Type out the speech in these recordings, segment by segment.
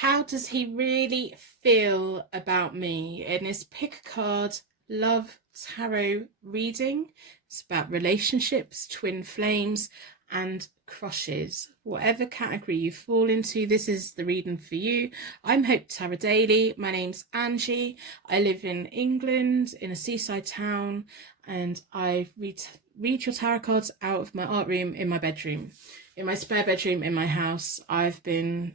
How does he really feel about me? In this pick a card love tarot reading, it's about relationships, twin flames, and crushes. Whatever category you fall into, this is the reading for you. I'm Hope Tarot Daily. My name's Angie. I live in England in a seaside town, and I read your tarot cards out of my art room in my bedroom, in my spare bedroom in my house. I've been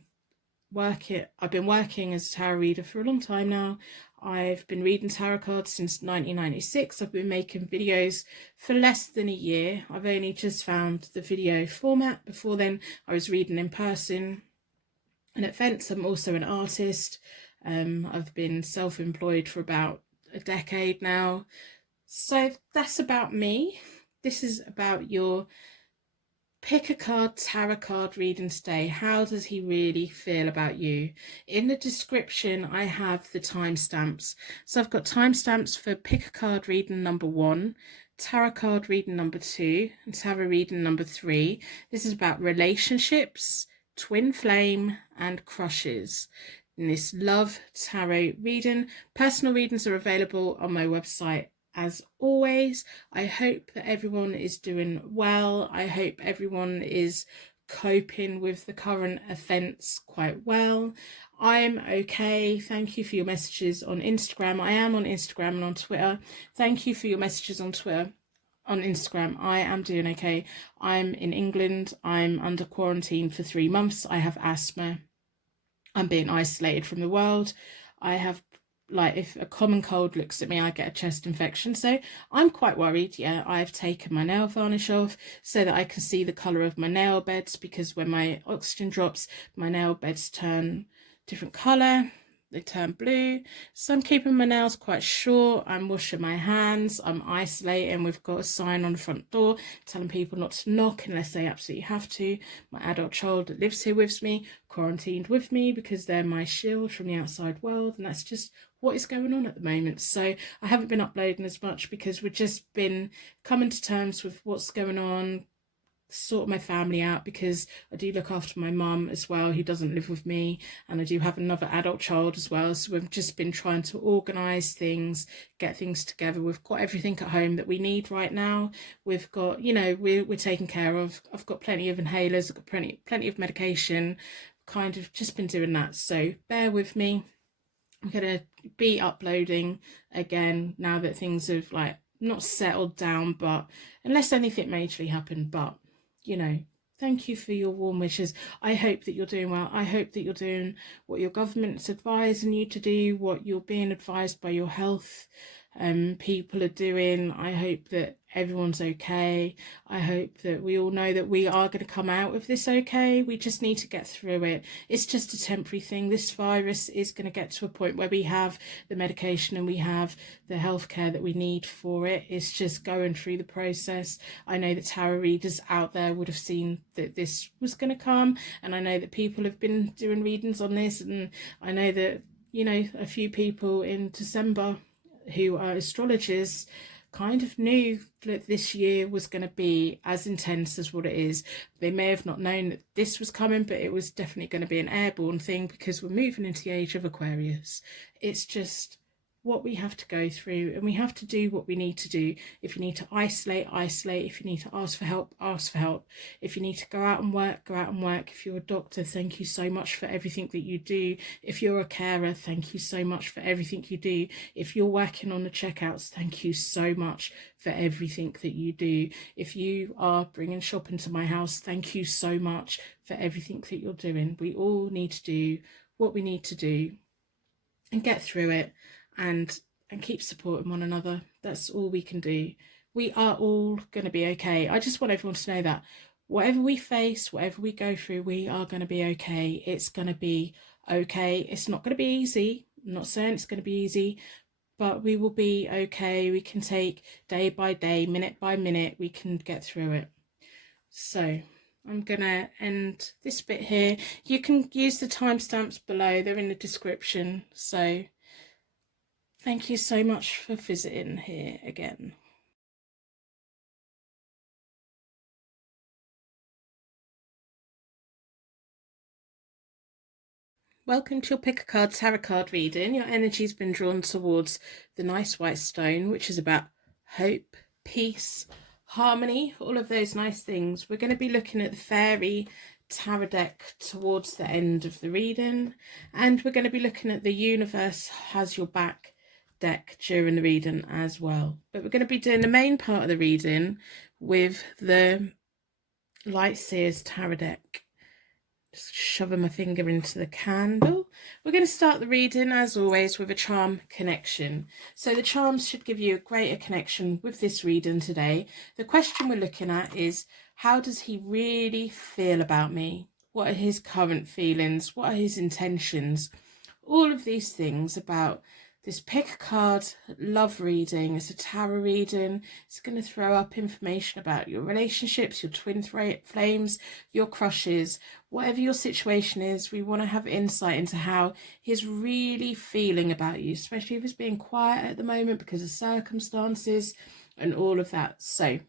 working as a tarot reader for a long time now. I've been reading tarot cards since 1996. I've been making videos for less than a year. I've only just found the video format. Before then, I was reading in person and at events. I'm also an artist. I've been self-employed for about a decade now. So that's about me. This is about your pick a card tarot card reading today. How does he really feel about you? In the description, I have the timestamps. So I've got timestamps for pick a card reading number 1, tarot card reading number 2, and tarot reading number 3. This is about relationships, twin flame, and crushes. In this love tarot reading, personal readings are available on my website. As always, I hope that everyone is doing well. I hope everyone is coping with the current events quite well. I'm okay. Thank you for your messages on Instagram. I am on Instagram and on Twitter. Thank you for your messages on Twitter. On Instagram, I am doing okay. I'm in England. I'm under quarantine for 3 months. I have asthma. I'm being isolated from the world. I have, like, if a common cold looks at me, I get a chest infection. So I'm quite worried. Yeah, I've taken my nail varnish off so that I can see the colour of my nail beds, because when my oxygen drops, my nail beds turn different colour. They turn blue. So I'm keeping my nails quite short. I'm washing my hands. I'm isolating. We've got a sign on the front door telling people not to knock unless they absolutely have to. My adult child that lives here with me, quarantined with me, because they're my shield from the outside world, and that's just what is going on at the moment. So I haven't been uploading as much because we've just been coming to terms with what's going on, sort my family out, because I do look after my mum as well, who doesn't live with me, and I do have another adult child as well. So we've just been trying to organise things, get things together. We've got everything at home that we need right now. We've got, you know, we're taken care of. I've got plenty of inhalers, I've got plenty of medication, kind of just been doing that. So bear with me. I'm gonna be uploading again now that things have, like, not settled down, but unless anything majorly happened. But you know, thank you for your warm wishes. I hope that you're doing well. I hope that you're doing what your government's advising you to do, what you're being advised by your health people are doing. I hope that everyone's okay. I hope that we all know that we are going to come out of this okay. We just need to get through it. It's just a temporary thing. This virus is going to get to a point where we have the medication and we have the healthcare that we need for it. It's just going through the process. I know that tarot readers out there would have seen that this was going to come, and I know that people have been doing readings on this, and I know that, you know, a few people in December who are astrologers kind of knew that this year was going to be as intense as what it is. They may have not known that this was coming, but it was definitely going to be an airborne thing, because we're moving into the age of Aquarius. It's just what we have to go through, and we have to do what we need to do. If you need to isolate, isolate. If you need to ask for help, ask for help. If you need to go out and work, go out and work. If you're a doctor, thank you so much for everything that you do. If you're a carer, thank you so much for everything you do. If you're working on the checkouts, thank you so much for everything that you do. If you are bringing shopping to my house, thank you so much for everything that you're doing. We all need to do what we need to do and get through it, and keep supporting one another. That's all we can do. We are all going to be okay. I just want everyone to know that whatever we face, whatever we go through, we are going to be okay. It's going to be okay. It's not going to be easy. I'm not saying it's going to be easy, but we will be okay. We can take day by day, minute by minute, we can get through it. So I'm gonna end this bit here. You can use the timestamps below, they're in the description. So thank you so much for visiting here again. Welcome to your Pick a Card Tarot card reading. Your energy's been drawn towards the nice white stone, which is about hope, peace, harmony, all of those nice things. We're going to be looking at the fairy tarot deck towards the end of the reading, and we're going to be looking at the universe has your back deck during the reading as well. But we're going to be doing the main part of the reading with the Light Seers tarot deck. Just shoving my finger into the candle. We're going to start the reading, as always, with a charm connection. So the charms should give you a greater connection with this reading today. The question we're looking at is, how does he really feel about me? What are his current feelings? What are his intentions? All of these things about this pick a card love reading. It's a tarot reading. It's going to throw up information about your relationships, your twin flames, your crushes, whatever your situation is. We want to have insight into how he's really feeling about you, especially if he's being quiet at the moment because of circumstances and all of that. So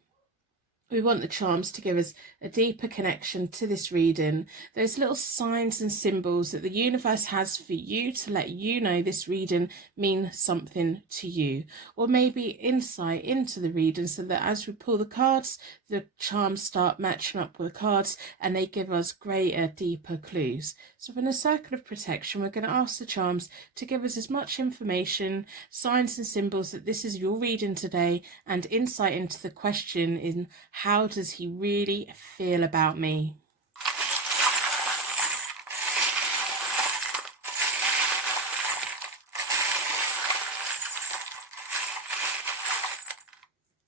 we want the charms to give us a deeper connection to this reading. Those little signs and symbols that the universe has for you to let you know this reading means something to you. Or maybe insight into the reading so that as we pull the cards, the charms start matching up with the cards and they give us greater, deeper clues. So in a circle of protection, we're going to ask the charms to give us as much information, signs and symbols that this is your reading today, and insight into the question in how does he really feel about me?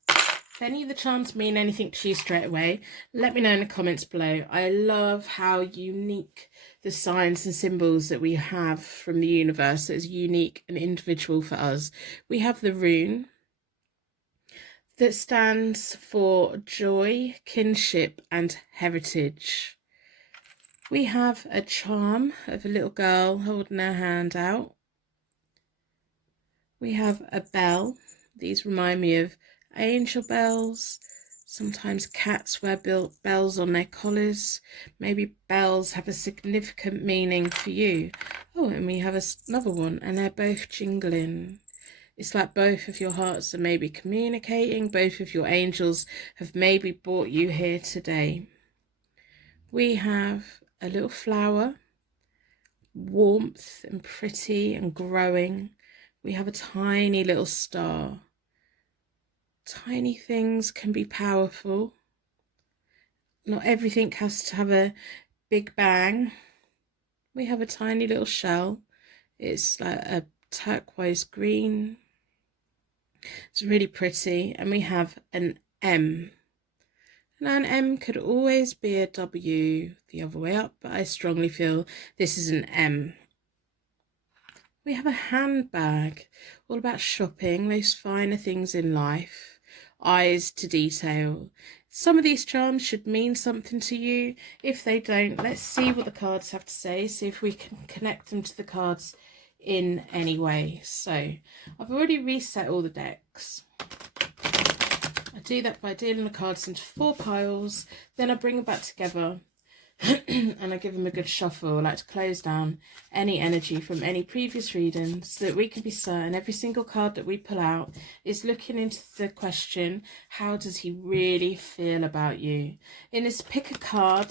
If any of the charms mean anything to you straight away, let me know in the comments below. I love how unique the signs and symbols that we have from the universe that is unique and individual for us. We have the rune that stands for joy, kinship, and heritage. We have a charm of a little girl holding her hand out. We have a bell. These remind me of angel bells. Sometimes cats wear bells on their collars. Maybe bells have a significant meaning for you. Oh, and we have another one, and they're both jingling. It's like both of your hearts are maybe communicating. Both of your angels have maybe brought you here today. We have a little flower, warmth and pretty and growing. We have a tiny little star. Tiny things can be powerful. Not everything has to have a big bang. We have a tiny little shell. It's like a turquoise green. It's really pretty. And we have an M. Now an M could always be a W the other way up, but I strongly feel this is an M. We have a handbag, all about shopping, those finer things in life, eyes to detail. Some of these charms should mean something to you. If they don't, let's see what the cards have to say, see if we can connect them to the cards in any way. So I've already reset all the decks. I do that by dealing the cards into 4 piles, then I bring them back together and I give them a good shuffle. I like to close down any energy from any previous readings so that we can be certain every single card that we pull out is looking into the question, how does he really feel about you? In this pick a card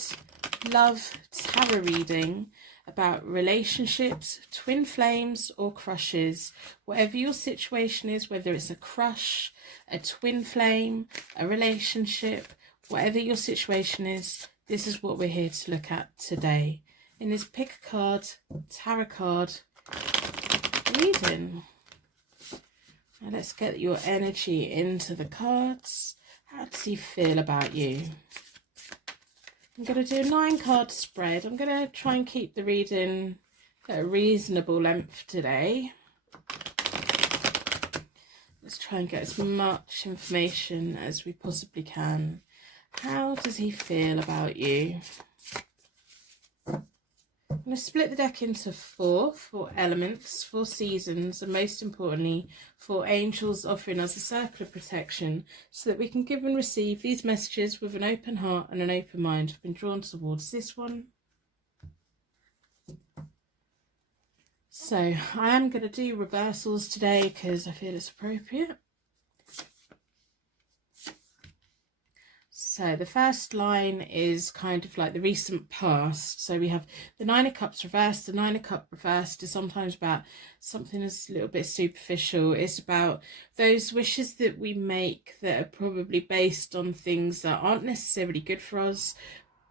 love tarot reading about relationships, twin flames or crushes, whatever your situation is, whether it's a crush, a twin flame, a relationship, whatever your situation is, this is what we're here to look at today in this pick a card tarot card reading. Now let's get your energy into the cards. How does he feel about you? I'm going to do a 9-card spread. I'm going to try and keep the reading at a reasonable length today. Let's try and get as much information as we possibly can. How does he feel about you? I'm going to split the deck into 4 elements, 4 seasons, and most importantly, 4 angels offering us a circle of protection so that we can give and receive these messages with an open heart and an open mind. I've been drawn towards this one, So I am going to do reversals today because I feel it's appropriate. So the first line is kind of like the recent past. So we have the Nine of Cups reversed. The Nine of Cups reversed is sometimes about something that's a little bit superficial. It's about those wishes that we make that are probably based on things that aren't necessarily good for us,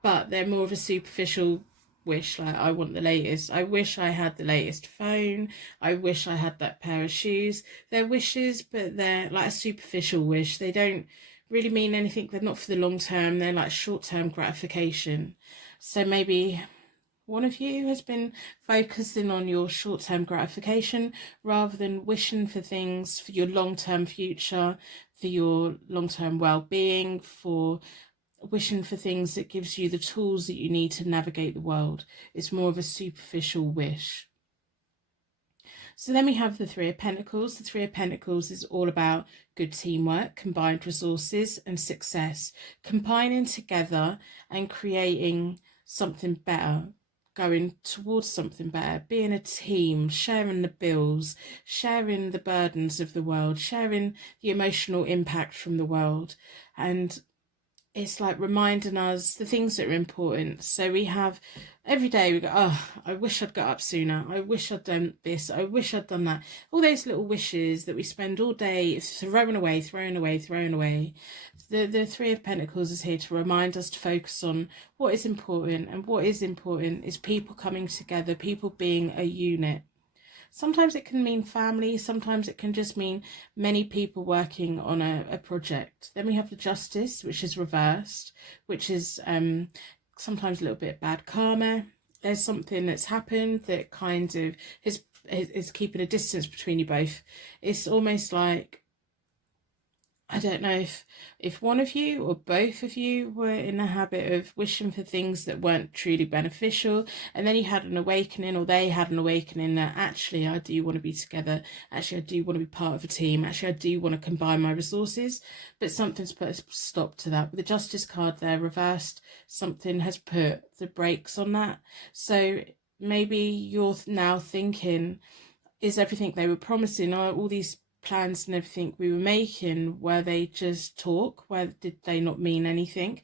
but they're more of a superficial wish. Like, I want the latest. I wish I had the latest phone. I wish I had that pair of shoes. They're wishes, but they're like a superficial wish. They don't really mean anything. They're not for the long term. They're like short-term gratification. So maybe one of you has been focusing on your short-term gratification rather than wishing for things for your long-term future, for your long-term well-being, for wishing for things that gives you the tools that you need to navigate the world. It's more of a superficial wish. So then we have the Three of Pentacles. The Three of Pentacles is all about good teamwork, combined resources and success, combining together and creating something better, going towards something better, being a team, sharing the bills, sharing the burdens of the world, sharing the emotional impact from the world. And it's like reminding us the things that are important. So we have every day we go, oh, I wish I'd got up sooner. I wish I'd done this. I wish I'd done that. All those little wishes that we spend all day throwing away. The Three of Pentacles is here to remind us to focus on what is important. And what is important is people coming together, people being a unit. Sometimes it can mean family, sometimes it can just mean many people working on a project. Then we have the Justice, which is reversed, which is sometimes a little bit bad karma. There's something that's happened that kind of is keeping a distance between you both. It's almost like, I don't know if one of you or both of you were in the habit of wishing for things that weren't truly beneficial, and then you had an awakening, or they had an awakening that actually I do want to be together, actually I do want to be part of a team, actually I do want to combine my resources, but something's put a stop to that. With the Justice card there reversed, something has put the brakes on that. So maybe you're now thinking, is everything they were promising, are all these plans and everything we were making, were they just talk? Where did they not mean anything?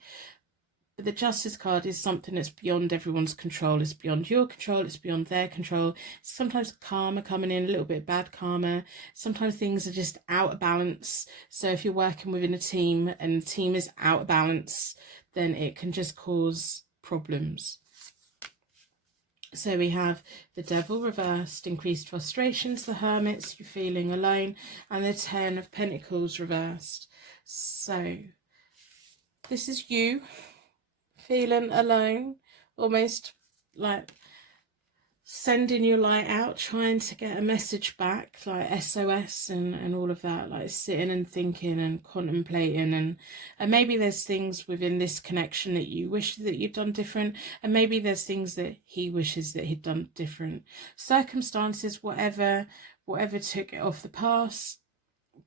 But the Justice card is something that's beyond everyone's control. It's beyond your control. It's beyond their control. Sometimes karma coming in, a little bit bad karma. Sometimes things are just out of balance. So if you're working within a team and the team is out of balance, then it can just cause problems. So we have the Devil reversed, increased frustrations, the Hermits, you're feeling alone, and the Ten of Pentacles reversed. So this is you feeling alone, almost like sending your light out, trying to get a message back, like SOS and all of that, like sitting and thinking and contemplating, and maybe there's things within this connection that you wish that you'd done different, and maybe there's things that he wishes that he'd done different. Circumstances, whatever took it off the past,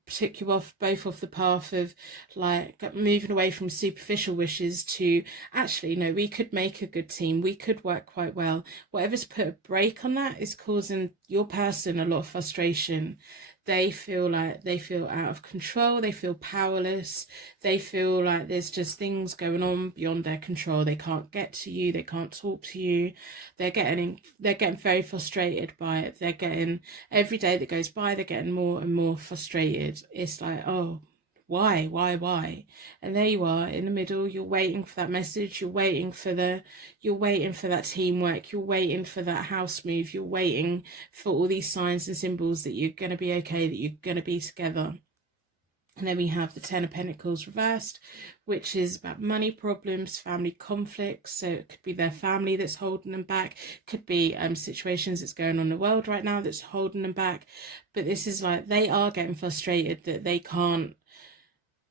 took you off the path of like moving away from superficial wishes to actually no, we could make a good team, we could work quite well. Whatever's put a break on that is causing your person a lot of frustration. They feel out of control, they feel powerless, they feel like there's just things going on beyond their control. They can't get to you, they can't talk to you. They're getting very frustrated by it. They're getting, every day that goes by, they're getting more and more frustrated. It's like, oh, why? And there you are in the middle. You're waiting for that message, you're waiting for that teamwork, you're waiting for that house move, you're waiting for all these signs and symbols that you're going to be okay, that you're going to be together. And then we have the Ten of Pentacles reversed, which is about money problems, family conflicts. So it could be their family that's holding them back. Could be situations that's going on in the world right now that's holding them back. But this is like, they are getting frustrated that they can't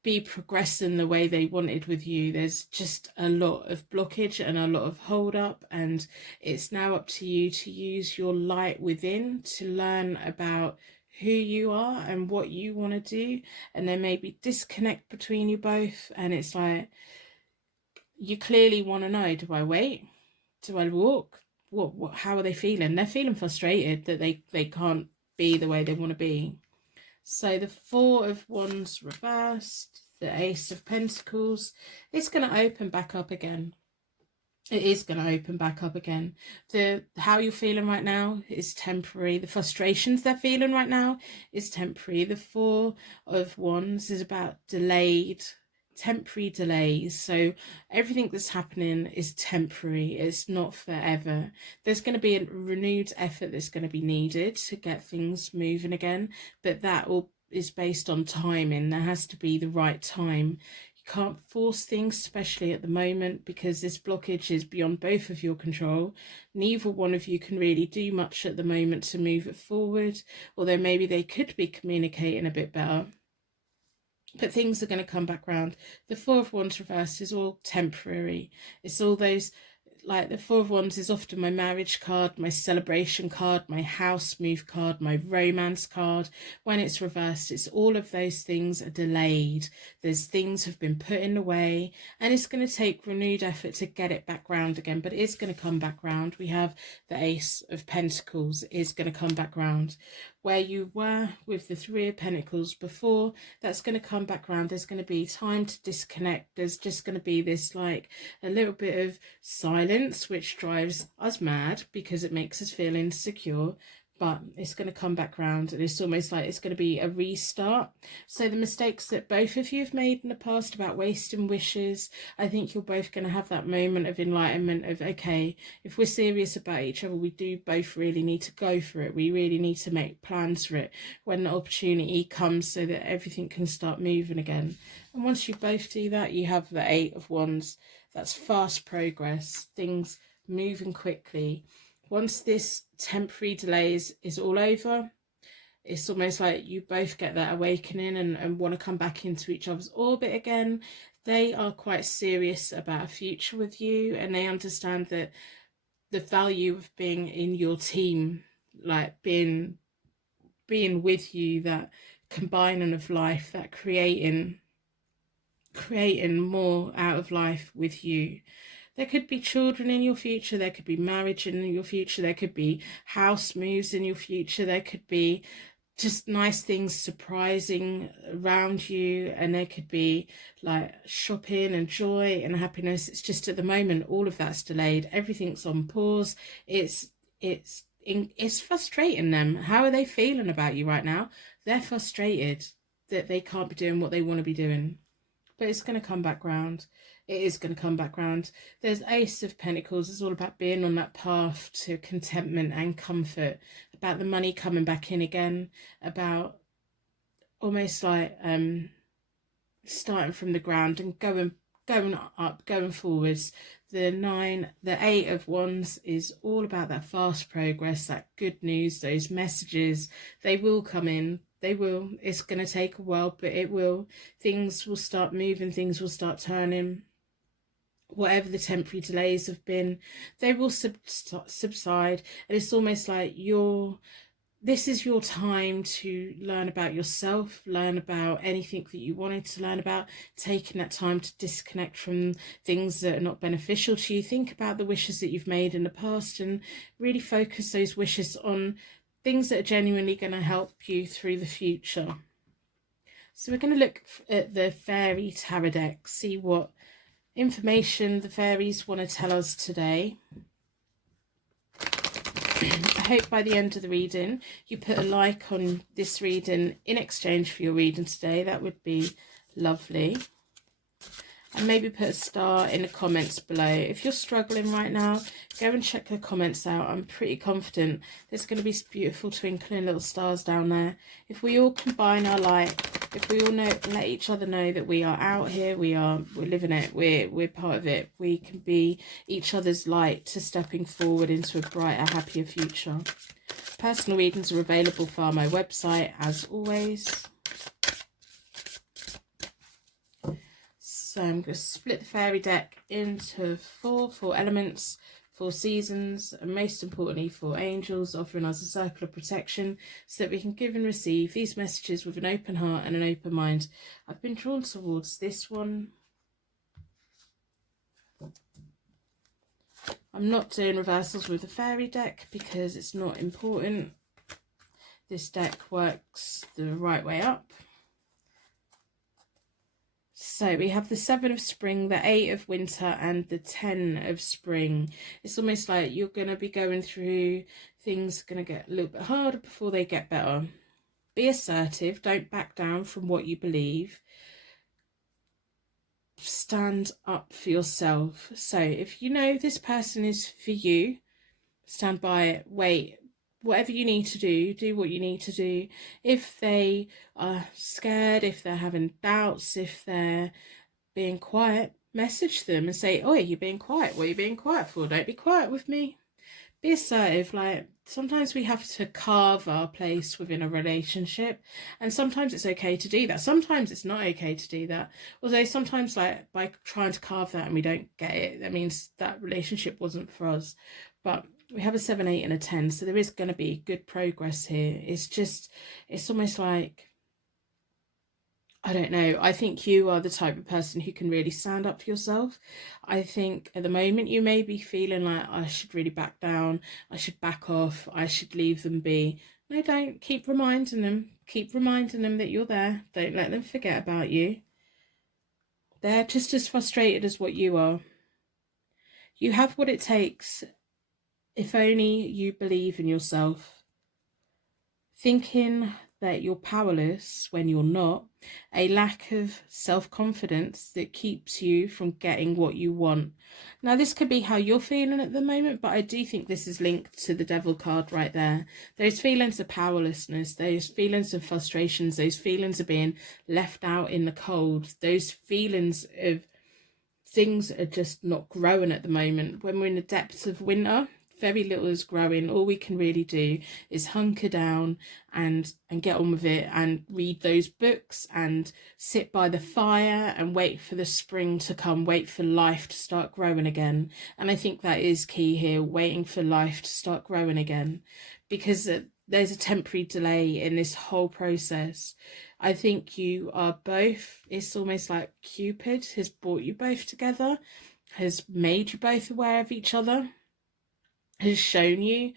be progressing the way they wanted with you. There's just a lot of blockage and a lot of hold up, and it's now up to you to use your light within to learn about who you are and what you want to do. And there may be disconnect between you both, and it's like, you clearly want to know, do I wait? Do I walk? how are they feeling? They're feeling frustrated that they can't be the way they want to be. So the Four of Wands reversed, the Ace of Pentacles, it's going to open back up again. It is going to open back up again. How you're feeling right now is temporary. The frustrations they're feeling right now is temporary. The Four of Wands is about temporary delays. So everything that's happening is temporary. It's not forever. There's going to be a renewed effort that's going to be needed to get things moving again, but that is based on timing. There has to be the right time. You can't force things, especially at the moment, because this blockage is beyond both of your control. Neither one of you can really do much at the moment to move it forward, although maybe they could be communicating a bit better. But things are going to come back round. The Four of Wands reversed is all temporary. It's all those, like the Four of Wands is often my marriage card, my celebration card, my house move card, my romance card. When it's reversed, it's all of those things are delayed. There's things have been put in the way, and it's going to take renewed effort to get it back round again, but it is going to come back round. We have the Ace of Pentacles is going to come back round. Where you were with the Three of Pentacles before, that's going to come back round. There's going to be time to disconnect. There's just going to be this like a little bit of silence, which drives us mad because it makes us feel insecure, but it's going to come back round, and it's almost like it's going to be a restart. So the mistakes that both of you have made in the past about wasting wishes, I think you're both going to have that moment of enlightenment of, okay, if we're serious about each other, we do both really need to go for it. We really need to make plans for it when the opportunity comes so that everything can start moving again. And once you both do that, you have the Eight of Wands. That's fast progress, things moving quickly. Once this temporary delays is all over, it's almost like you both get that awakening and want to come back into each other's orbit again. They are quite serious about a future with you, and they understand that the value of being in your team, like being with you, that combining of life, that creating more out of life with you. There could be children in your future, there could be marriage in your future, there could be house moves in your future, there could be just nice things surprising around you, and there could be like shopping and joy and happiness. It's just at the moment all of that's delayed, everything's on pause. It's frustrating them. How are they feeling about you right now? They're frustrated that they can't be doing what they want to be doing, but it's going to come back round. It is going to come back round. There's Ace of Pentacles. It's all about being on that path to contentment and comfort, about the money coming back in again, about almost like starting from the ground and going up, going forwards. The Eight of Wands is all about that fast progress, that good news, those messages. They will come in. They will. It's going to take a while, but it will. Things will start moving. Things will start turning. Whatever the temporary delays have been, they will subside. And it's almost like this is your time to learn about yourself, learn about anything that you wanted to learn about, taking that time to disconnect from things that are not beneficial to you. Think about the wishes that you've made in the past and really focus those wishes on things that are genuinely going to help you through the future. So we're going to look at the Fairy Tarot deck, see what information the fairies want to tell us today. I hope by the end of the reading you put a like on this reading in exchange for your reading today. That would be lovely. And maybe put a star in the comments below. If you're struggling right now, go and check the comments out. I'm pretty confident there's going to be beautiful twinkling little stars down there. If we all combine our light, if we all let each other know that we are out here, we're living it, we're part of it, we can be each other's light to stepping forward into a brighter, happier future. Personal readings are available via my website, as always. So I'm going to split the fairy deck into four elements, 4 seasons, and most importantly 4 angels, offering us a circle of protection so that we can give and receive these messages with an open heart and an open mind. I've been drawn towards this one. I'm not doing reversals with the fairy deck because it's not important. This deck works the right way up. So we have the 7 of spring, the 8 of winter, and the 10 of spring. It's almost like you're going to be going through things going to get a little bit harder before they get better. Be assertive. Don't back down from what you believe. Stand up for yourself. So if you know this person is for you, stand by it. Wait. Whatever you need to do what you need to do. If they are scared, if they're having doubts, if they're being quiet, message them and say, oh, you're being quiet. What are you being quiet for? Don't be quiet with me. Be assertive. Like, sometimes we have to carve our place within a relationship, and sometimes it's okay to do that. Sometimes it's not okay to do that. Although sometimes, like, by trying to carve that and we don't get it, that means that relationship wasn't for us. But we have a 7, 8 and a 10, so there is going to be good progress here. It's almost like, I don't know, I think you are the type of person who can really stand up for yourself. I think at the moment you may be feeling like, I should really back down, I should back off, I should leave them be. No, don't. Keep reminding them. Keep reminding them that you're there. Don't let them forget about you. They're just as frustrated as what you are. You have what it takes if only you believe in yourself. Thinking that you're powerless when you're not, a lack of self-confidence that keeps you from getting what you want. Now, this could be how you're feeling at the moment, but I do think this is linked to the Devil card right there. Those feelings of powerlessness, those feelings of frustrations, those feelings of being left out in the cold, those feelings of things are just not growing at the moment. When we're in the depths of winter, very little is growing. All we can really do is hunker down and get on with it and read those books and sit by the fire and wait for the spring to come, wait for life to start growing again. And I think that is key here, waiting for life to start growing again, because there's a temporary delay in this whole process. I think you are both, it's almost like Cupid has brought you both together, has made you both aware of each other, has shown you,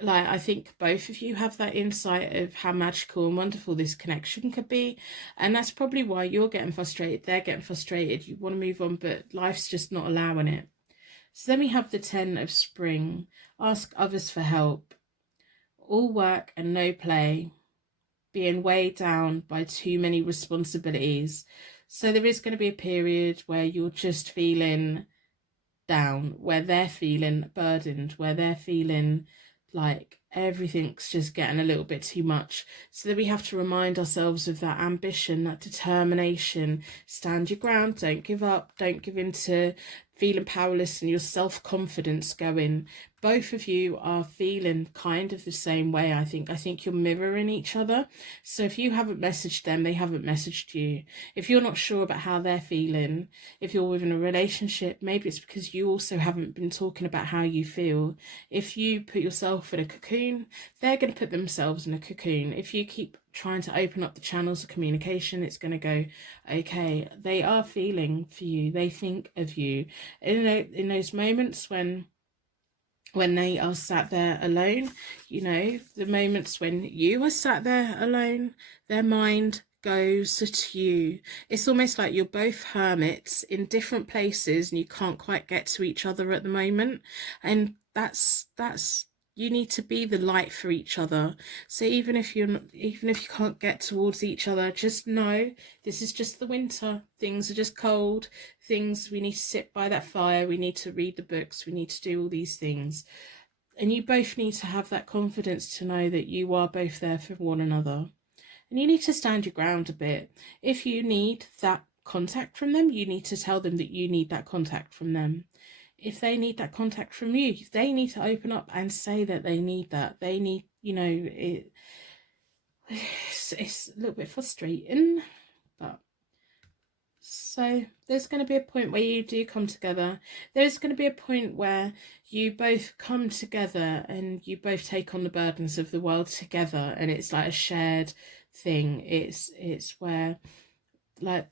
like, I think both of you have that insight of how magical and wonderful this connection could be. And that's probably why you're getting frustrated, they're getting frustrated, you want to move on, but life's just not allowing it. So then we have the 10 of spring. Ask others for help. All work and no play. Being weighed down by too many responsibilities. So there is going to be a period where you're just feeling down, where they're feeling burdened, where they're feeling like everything's just getting a little bit too much. So that we have to remind ourselves of that ambition, that determination. Stand your ground, don't give up, don't give in to feeling powerless, and your self-confidence going. Both of you are feeling kind of the same way. I think you're mirroring each other. So if you haven't messaged them, they haven't messaged you. If you're not sure about how they're feeling, if you're within a relationship, maybe it's because you also haven't been talking about how you feel. If you put yourself in a cocoon, they're going to put themselves in a cocoon. If you keep trying to open up the channels of communication, it's going to go, okay, they are feeling for you, they think of you. In those moments when they are sat there alone, you know, the moments when you are sat there alone, their mind goes to you. It's almost like you're both hermits in different places and you can't quite get to each other at the moment. And that's you need to be the light for each other. So even if you can't get towards each other, just know this is just the winter. Things are just cold. We need to sit by that fire. We need to read the books. We need to do all these things. And you both need to have that confidence to know that you are both there for one another. And you need to stand your ground a bit. If you need that contact from them, you need to tell them that you need that contact from them. If they need that contact from you, they need to open up and say that they need that. They need, you know, it's a little bit frustrating, but so there's going to be a point where you do come together. There's going to be a point where you both come together and you both take on the burdens of the world together, and it's like a shared thing. It's where, like,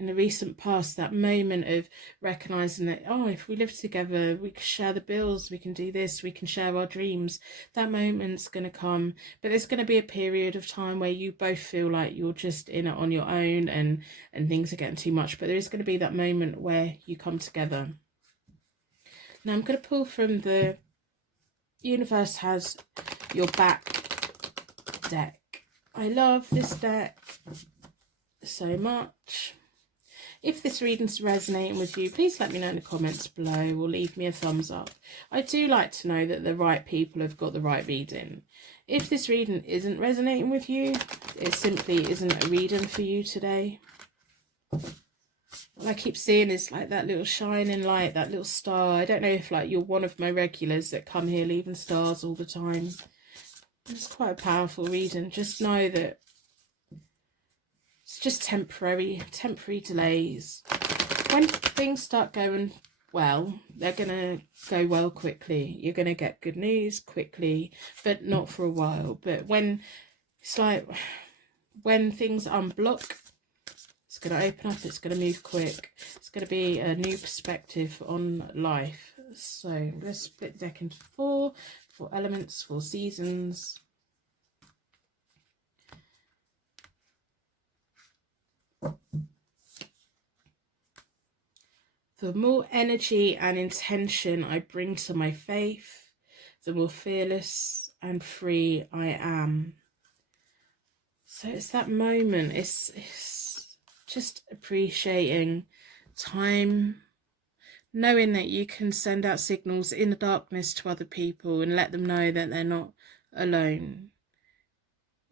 in the recent past, that moment of recognizing that, oh, if we live together, we can share the bills, we can do this, we can share our dreams. That moment's going to come, but there's going to be a period of time where you both feel like you're just in it on your own, and things are getting too much. But there is going to be that moment where you come together. Now I'm going to pull from the Universe Has Your Back deck. I love this deck so much. If this reading's resonating with you, please let me know in the comments below, or leave me a thumbs up. I do like to know that the right people have got the right reading. If this reading isn't resonating with you, it simply isn't a reading for you today. What I keep seeing is like that little shining light, that little star. I don't know if like you're one of my regulars that come here leaving stars all the time. It's quite a powerful reading. Just know that it's just temporary delays. When things start going well, they're going to go well quickly. You're going to get good news quickly, but not for a while. But when it's like, when things unblock, it's going to open up, it's going to move quick. It's going to be a new perspective on life. So let's split the deck into four elements, 4 seasons. The more energy and intention I bring to my faith, the more fearless and free I am. So it's that moment, it's just appreciating time, knowing that you can send out signals in the darkness to other people and let them know that they're not alone.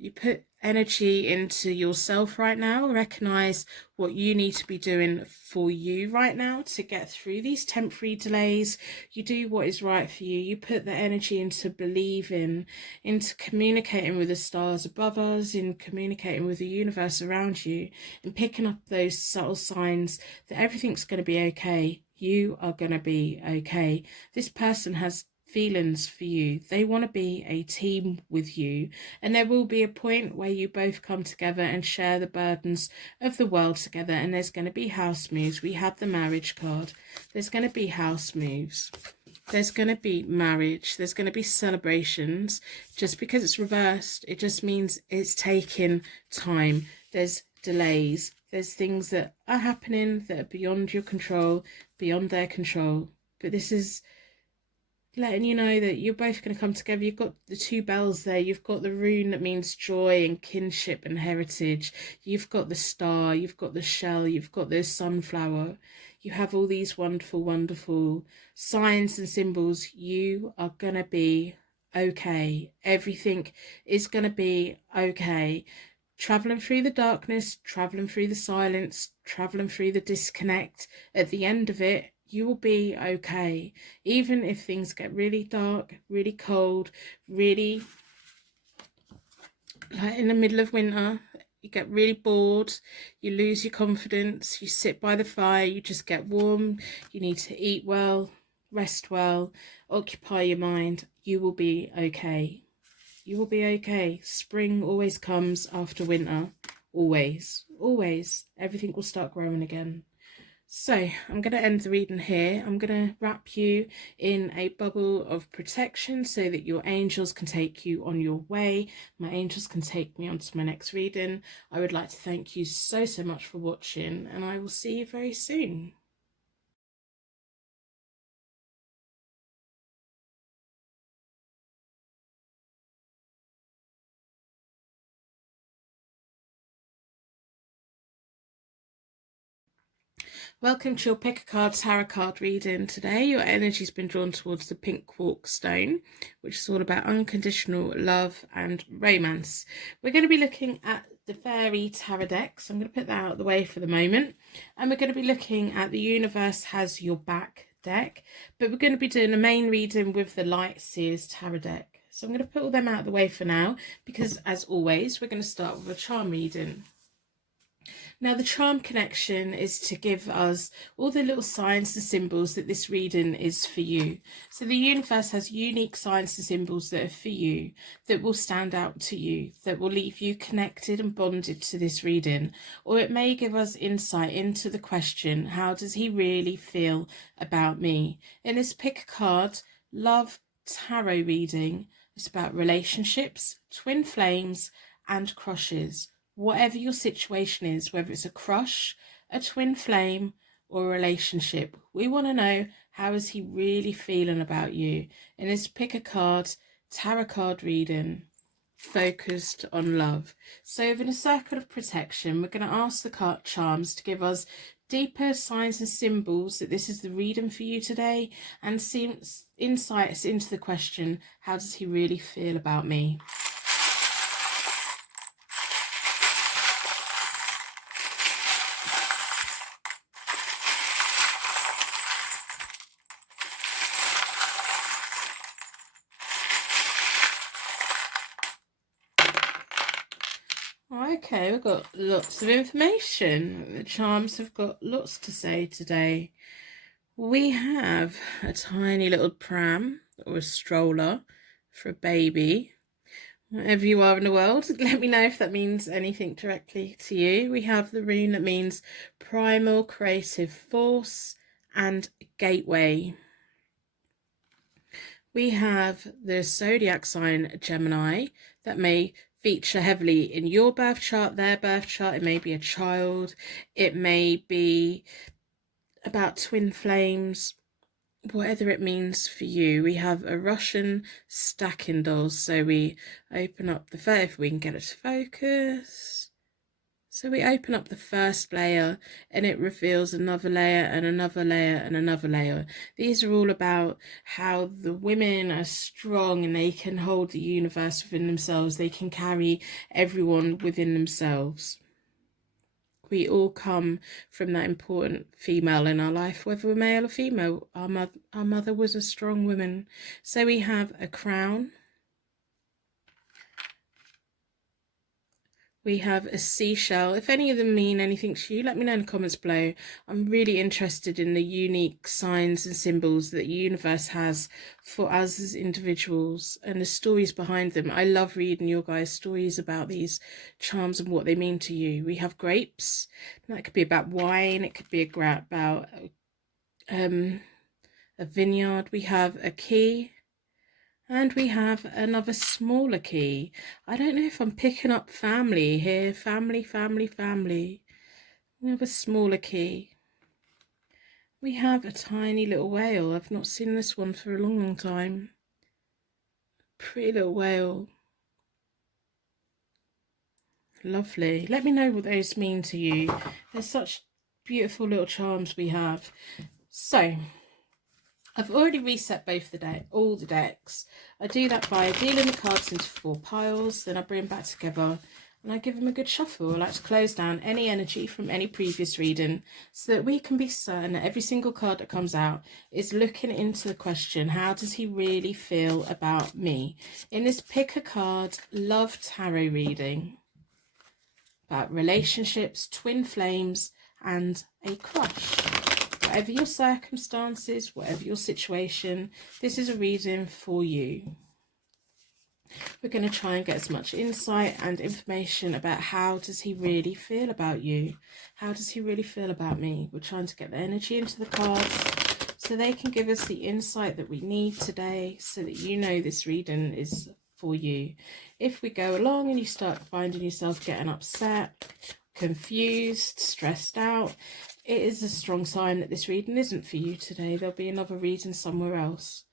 You put energy into yourself right now. Recognize what you need to be doing for you right now to get through these temporary delays. You do what is right for you. You put the energy into believing, into communicating with the stars above us, in communicating with the universe around you, and picking up those subtle signs that everything's going to be okay. You are going to be okay. This person has feelings for you. They want to be a team with you, and there will be a point where you both come together and share the burdens of the world together. And there's going to be house moves. We have the marriage card. There's going to be house moves. There's going to be marriage. There's going to be celebrations. Just because it's reversed, it just means it's taking time. There's delays. There's things that are happening that are beyond your control, beyond their control. But this is letting you know that you're both going to come together. You've got the 2 bells there. You've got the rune that means joy and kinship and heritage. You've got the star. You've got the shell. You've got the sunflower. You have all these wonderful, wonderful signs and symbols. You are going to be okay. Everything is going to be okay. Traveling through the darkness, traveling through the silence, traveling through the disconnect. At the end of it, you will be okay. Even if things get really dark, really cold, really like in the middle of winter, you get really bored, you lose your confidence, you sit by the fire, you just get warm, you need to eat well, rest well, occupy your mind. You will be okay. You will be okay. Spring always comes after winter. Always. Always. Everything will start growing again. So I'm going to end the reading here. I'm going to wrap you in a bubble of protection so that your angels can take you on your way. My angels can take me on to my next reading. I would like to thank you so much for watching, and I will see you very soon. Welcome to your Pick a Card Tarot card reading. Today your energy's been drawn towards the pink quartz stone, which is all about unconditional love and romance. We're going to be looking at the fairy tarot deck, so I'm going to put that out of the way for the moment, and we're going to be looking at the Universe Has Your Back deck, but we're going to be doing a main reading with the Light Seers tarot deck. So I'm going to put all them out of the way for now, because as always we're going to start with a charm reading. Now, the charm connection is to give us all the little signs and symbols that this reading is for you. So the universe has unique signs and symbols that are for you, that will stand out to you, that will leave you connected and bonded to this reading. Or it may give us insight into the question, how does he really feel about me? In this pick a card, love tarot reading, it's about relationships, twin flames, and crushes. Whatever your situation is, whether it's a crush, a twin flame, or a relationship, we want to know, how is he really feeling about you? In this pick a card tarot card reading focused on love. So within a circle of protection, we're going to ask the card charms to give us deeper signs and symbols that this is the reading for you today, and insights into the question, how does he really feel about me? Okay, we've got lots of information. The charms have got lots to say today. We have a tiny little pram or a stroller for a baby. Wherever you are in the world, let me know if that means anything directly to you. We have the rune that means primal creative force and gateway. We have the zodiac sign Gemini that may feature heavily in your birth chart, their birth chart. It may be a child, it may be about twin flames, whatever it means for you. We have a Russian stacking dolls, so we open up the first, if we can get it to focus. So we open up the first layer and it reveals another layer and another layer and another layer. These are all about how the women are strong and they can hold the universe within themselves. They can carry everyone within themselves. We all come from that important female in our life, whether we're male or female. Our mother was a strong woman. So we have a crown. We have a seashell. If any of them mean anything to you, let me know in the comments below. I'm really interested in the unique signs and symbols that the universe has for us as individuals and the stories behind them. I love reading your guys' stories about these charms and what they mean to you. We have grapes. That could be about wine. It could be about a vineyard. We have a key. And we have another smaller key. I don't know if I'm picking up family here. Family. We have a smaller key. We have a tiny little whale. I've not seen this one for a long time. Pretty little whale. Lovely. Let me know what those mean to you. They're such beautiful little charms we have. So I've already reset all the decks. I do that by dealing the cards into 4 piles, then I bring them back together and I give them a good shuffle. I like to close down any energy from any previous reading so that we can be certain that every single card that comes out is looking into the question, how does he really feel about me? In this pick a card love tarot reading, about relationships, twin flames, and a crush. Whatever your circumstances, whatever your situation, this is a reading for you. We're going to try and get as much insight and information about how does he really feel about you? How does he really feel about me? We're trying to get the energy into the cards so they can give us the insight that we need today so that you know this reading is for you. If we go along and you start finding yourself getting upset, confused, stressed out, it is a strong sign that this reading isn't for you today. There'll be another reading somewhere else.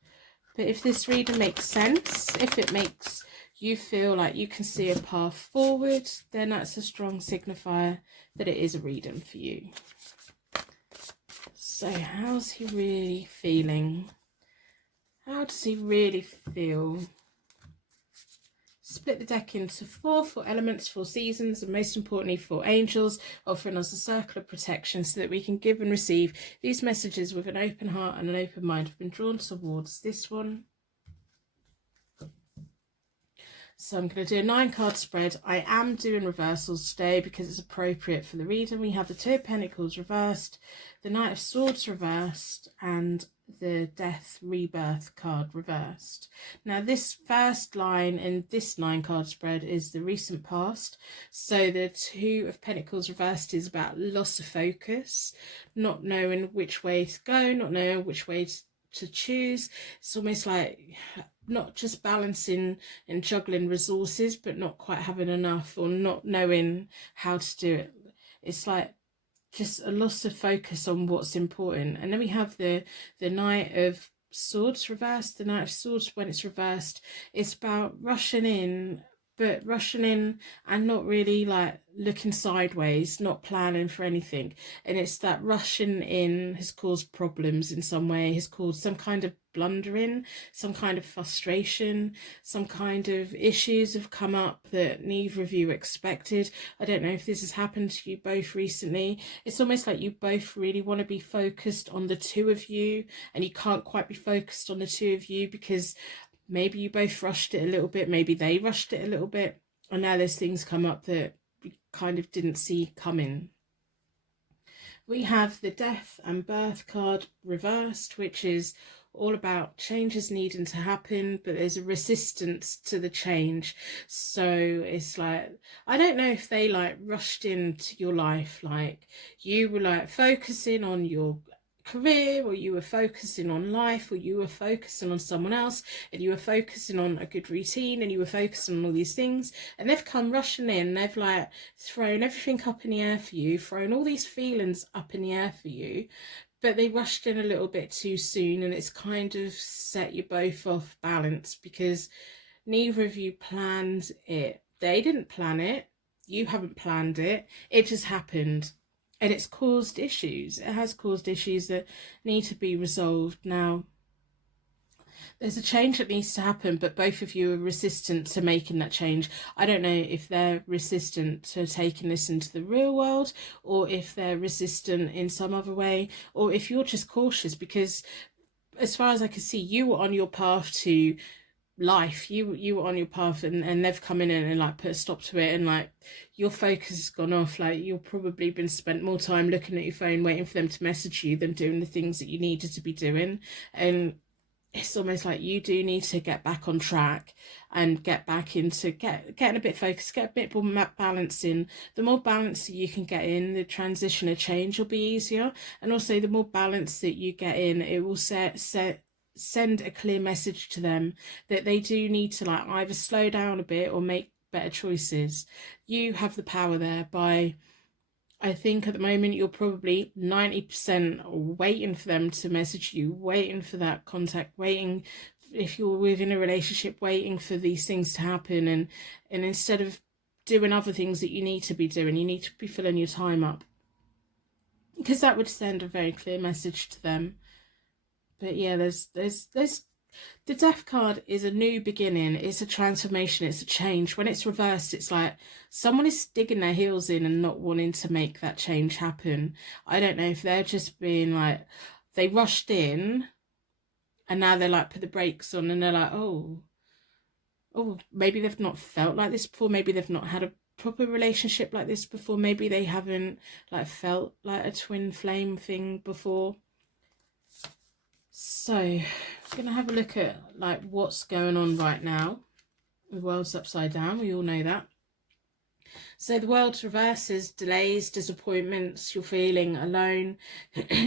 But if this reading makes sense, if it makes you feel like you can see a path forward, then that's a strong signifier that it is a reading for you. So how's he really feeling? How does he really feel? Split the deck into 4 elements, 4 seasons, and most importantly 4 angels, offering us a circle of protection so that we can give and receive these messages with an open heart and an open mind. I've been drawn towards this one, So I'm going to do a 9 card spread. I am doing reversals today because it's appropriate for the reading. We have the Two of Pentacles reversed, the Knight of Swords reversed, and the Death Rebirth card reversed. Now this first line in this 9 card spread is the recent past. So the Two of Pentacles reversed is about loss of focus, not knowing which way to go, not knowing which way to choose. It's almost like not just balancing and juggling resources, but not quite having enough, or not knowing how to do it. It's like just a loss of focus on what's important. And then we have the Knight of Swords reversed. The Knight of Swords, when it's reversed, it's about rushing in, but rushing in and not really like looking sideways, not planning for anything. And it's that rushing in has caused problems in some way, has caused some kind of blundering, some kind of frustration, some kind of issues have come up that neither of you expected. I don't know if this has happened to you both recently. It's almost like you both really want to be focused on the two of you, and you can't quite be focused on the two of you because maybe you both rushed it a little bit, maybe they rushed it a little bit, and now there's things come up that we kind of didn't see coming. We have the Death and Birth card reversed, which is all about changes needing to happen, but there's a resistance to the change. So it's like, I don't know if they like rushed into your life, like you were like focusing on your career, or you were focusing on life, or you were focusing on someone else, and you were focusing on a good routine, and you were focusing on all these things, and they've come rushing in, they've like thrown everything up in the air for you, thrown all these feelings up in the air for you, but they rushed in a little bit too soon, and it's kind of set you both off balance because neither of you planned it. They didn't plan it, you haven't planned it, it just happened. And it's caused issues. It has caused issues that need to be resolved. Now, there's a change that needs to happen, but both of you are resistant to making that change. I don't know if they're resistant to taking this into the real world, or if they're resistant in some other way, or if you're just cautious because, as far as I can see, you were on your path to life, you were on your path, and they've come in and like put a stop to it, and like your focus has gone off. Like you've probably been spent more time looking at your phone waiting for them to message you than doing the things that you needed to be doing. And it's almost like you do need to get back on track and get back into getting a bit focused, get a bit more balance in. The more balance that you can get in, the transition of change will be easier. And also the more balance that you get in, it will send a clear message to them that they do need to like either slow down a bit or make better choices. You have the power there. By, I think at the moment you're probably 90% waiting for them to message you, waiting for that contact, waiting, if you're within a relationship, waiting for these things to happen, and instead of doing other things that you need to be doing, you need to be filling your time up, because that would send a very clear message to them. But yeah, there's the Death card is a new beginning, it's a transformation, it's a change. When it's reversed, it's like someone is digging their heels in and not wanting to make that change happen. I don't know if they're just being like, they rushed in and now they're like put the brakes on, and they're like, oh, maybe they've not felt like this before, maybe they've not had a proper relationship like this before, maybe they haven't like felt like a twin flame thing before. So I'm going to have a look at like what's going on right now. The world's upside down, we all know that. So the world's reverses, delays, disappointments. You're feeling alone.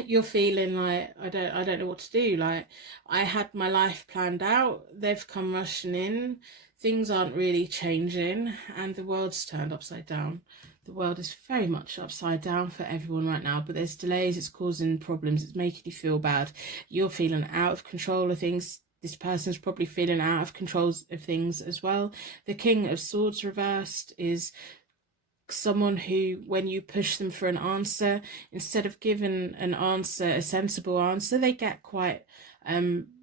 You're feeling like I don't know what to do. Like I had my life planned out, they've come rushing in, things aren't really changing, and the world's turned upside down. The world is very much upside down for everyone right now, but there's delays, it's causing problems, it's making you feel bad. You're feeling out of control of things. This person's probably feeling out of control of things as well. The King of Swords reversed is someone who, when you push them for an answer, instead of giving an answer, a sensible answer, they get quite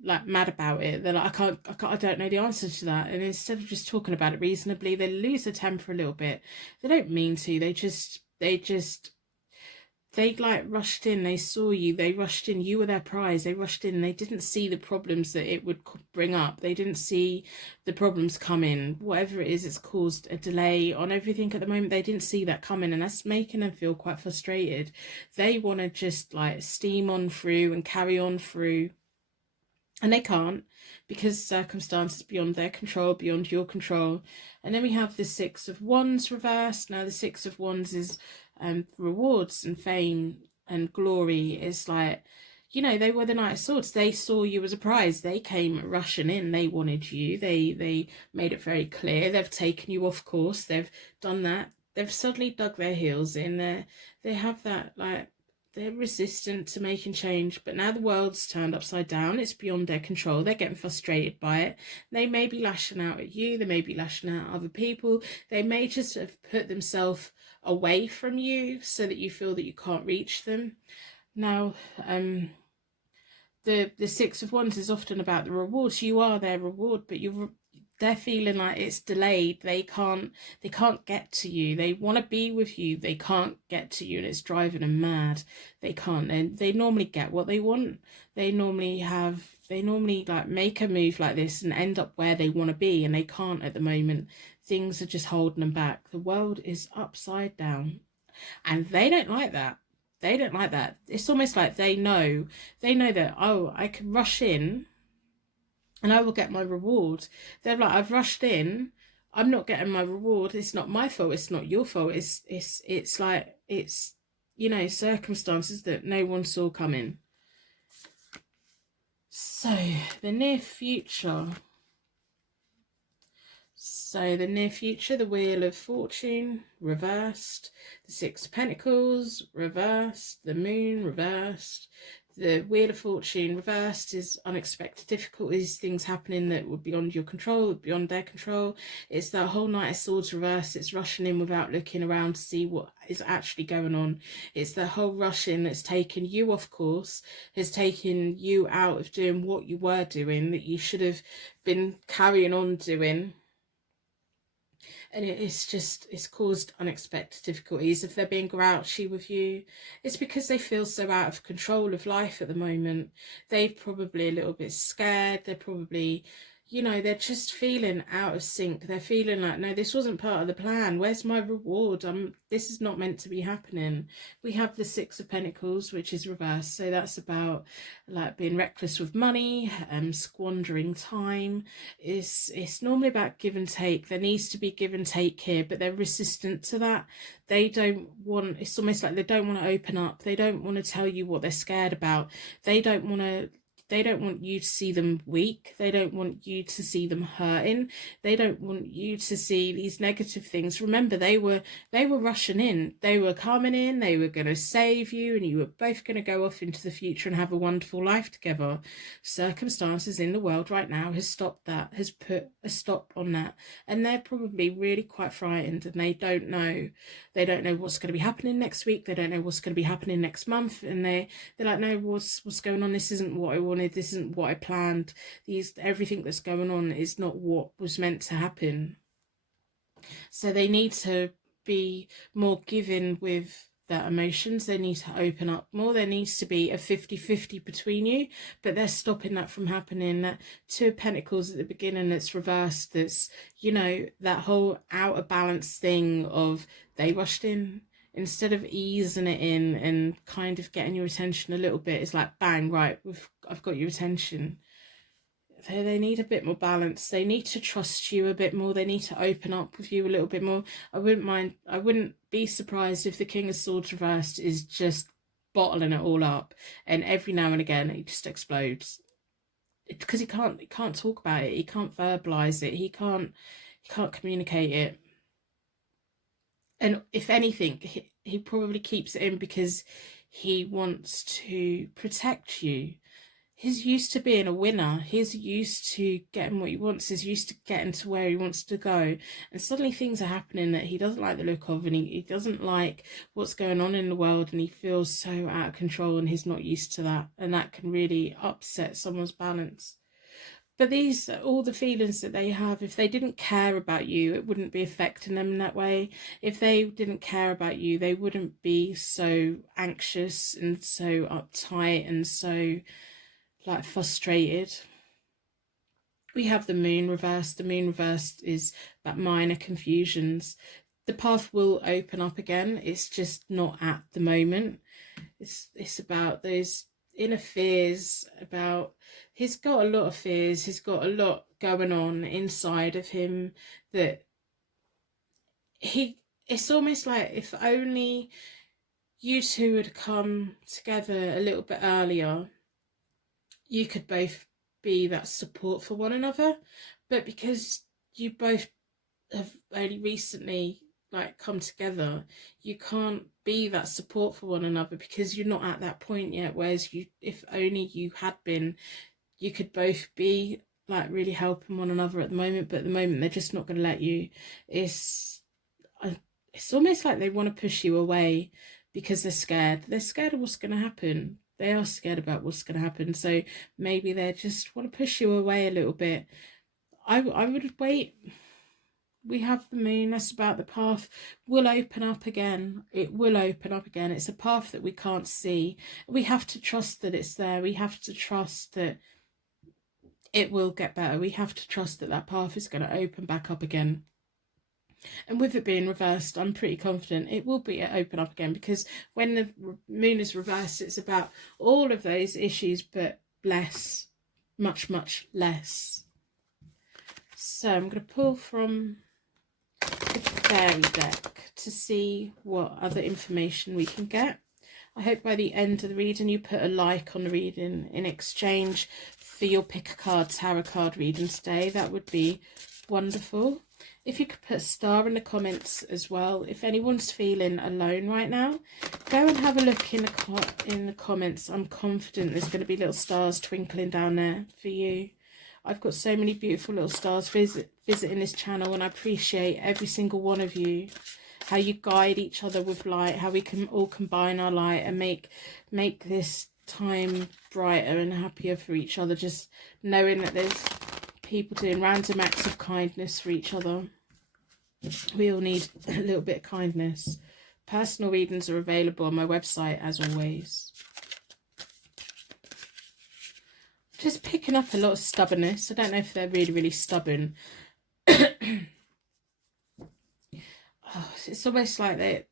like mad about it. They're like, I don't know the answer to that. And instead of just talking about it reasonably, they lose their temper a little bit. They don't mean to, they they like rushed in, they saw you, they rushed in, you were their prize, they rushed in, they didn't see the problems that it would bring up, they didn't see the problems coming, whatever it is, it's caused a delay on everything at the moment. They didn't see that coming, and that's making them feel quite frustrated. They want to just like steam on through and carry on through, and they can't, because circumstances beyond their control, beyond your control. And then we have the Six of Wands reversed. Now the Six of Wands is rewards and fame and glory. Is like, you know, they were the Knight of Swords. They saw you as a prize. They came rushing in. They wanted you. They made it very clear. They've taken you off course. They've done that. They've suddenly dug their heels in there. They have that, like, they're resistant to making change, but now the world's turned upside down. It's beyond their control. They're getting frustrated by it. They may be lashing out at you. They may be lashing out at other people. They may just have put themselves away from you so that you feel that you can't reach them. Now, the Six of Wands is often about the rewards. You are their reward, but they're feeling like it's delayed. They can't get to you. They want to be with you. They can't get to you, and it's driving them mad. They can't. And they normally get what they want. They normally like make a move like this and end up where they want to be, and they can't at the moment. Things are just holding them back. The world is upside down, and they don't like that. They don't like that. It's almost like they know that, oh, I can rush in and I will get my reward. They're like, I've rushed in, I'm not getting my reward. It's not my fault. It's not your fault. It's like, it's, you know, circumstances that no one saw coming. So the near future. So the near future, the Wheel of Fortune reversed, the Six of Pentacles reversed, the Moon reversed. The Wheel of Fortune reversed is unexpected difficulties, things happening that were beyond your control, beyond their control. It's the whole Knight of Swords reversed. It's rushing in without looking around to see what is actually going on. It's the whole rushing that's taken you off course, has taken you out of doing what you were doing, that you should have been carrying on doing. And it's caused unexpected difficulties. If they're being grouchy with you, it's because they feel so out of control of life at the moment. They're probably a little bit scared. They're probably, you know, they're just feeling out of sync. They're feeling like, no, this wasn't part of the plan. Where's my reward? This is not meant to be happening. We have the Six of Pentacles, which is reversed. So that's about like being reckless with money, squandering time. It's normally about give and take. There needs to be give and take here, but they're resistant to that. They don't want, it's almost like they don't want to open up. They don't want to tell you what they're scared about. They don't want you to see them weak. They don't want you to see them hurting. They don't want you to see these negative things. Remember, they were rushing in. They were coming in. They were going to save you, and you were both going to go off into the future and have a wonderful life together. Circumstances in the world right now has stopped that, has put a stop on that. And they're probably really quite frightened, and they don't know what's going to be happening next week. They don't know what's going to be happening next month. And they're like, no, what's going on? This isn't what I wanted. This isn't what I planned. Everything that's going on is not what was meant to happen. So they need to be more giving with their emotions. They need to open up more. There needs to be a 50-50 between you, but they're stopping that from happening. That Two of Pentacles at the beginning, that's reversed. That's, you know, that whole out of balance thing of they rushed in. Instead of easing it in and kind of getting your attention a little bit, it's like, bang, right, I've got your attention. They need a bit more balance. They need to trust you a bit more. They need to open up with you a little bit more. I wouldn't be surprised if the King of Swords reversed is just bottling it all up, and every now and again it just explodes. Because he can't talk about it. He can't verbalize it. He can't communicate it. And if anything, he probably keeps it in because he wants to protect you. He's used to being a winner. He's used to getting what he wants. He's used to getting to where he wants to go. And suddenly things are happening that he doesn't like the look of, and he doesn't like what's going on in the world, and he feels so out of control, and he's not used to that. And that can really upset someone's balance. But these are all the feelings that they have. If they didn't care about you, it wouldn't be affecting them in that way. If they didn't care about you, they wouldn't be so anxious and so uptight and so like frustrated. We have the moon reversed. The moon reversed is that minor confusions. The path will open up again. It's just not at the moment. It's about those inner fears, about he's got a lot of fears, he's got a lot going on inside of him that it's almost like if only you two had come together a little bit earlier, you could both be that support for one another. But because you both have only recently like come together, you can't be that support for one another because you're not at that point yet. Whereas if only you had been, you could both be like really helping one another at the moment. But at the moment, they're just not going to let you. It's almost like they want to push you away because they're scared. They're scared of what's going to happen. They are scared about what's going to happen. So maybe they just want to push you away a little bit. I would wait. We have the moon. That's about the path will open up again. It will open up again. It's a path that we can't see. We have to trust that it's there. We have to trust that it will get better. We have to trust that that path is going to open back up again. And with it being reversed, I'm pretty confident it will be open up again, because when the moon is reversed, it's about all of those issues, but less, much, much less. So I'm going to pull from the fairy deck to see what other information we can get. I hope by the end of the reading you put a like on the reading in exchange for your pick a card tarot card reading today. That would be wonderful. If you could put a star in the comments as well. If anyone's feeling alone right now, go and have a look in the comments. I'm confident there's going to be little stars twinkling down there for you. I've got so many beautiful little stars visiting this channel, and I appreciate every single one of you. How you guide each other with light, how we can all combine our light and make this time brighter and happier for each other. Just knowing that there's people doing random acts of kindness for each other. We all need a little bit of kindness. Personal readings are available on my website as always. Just picking up a lot of stubbornness. I don't know if they're really, really stubborn. It's almost like they're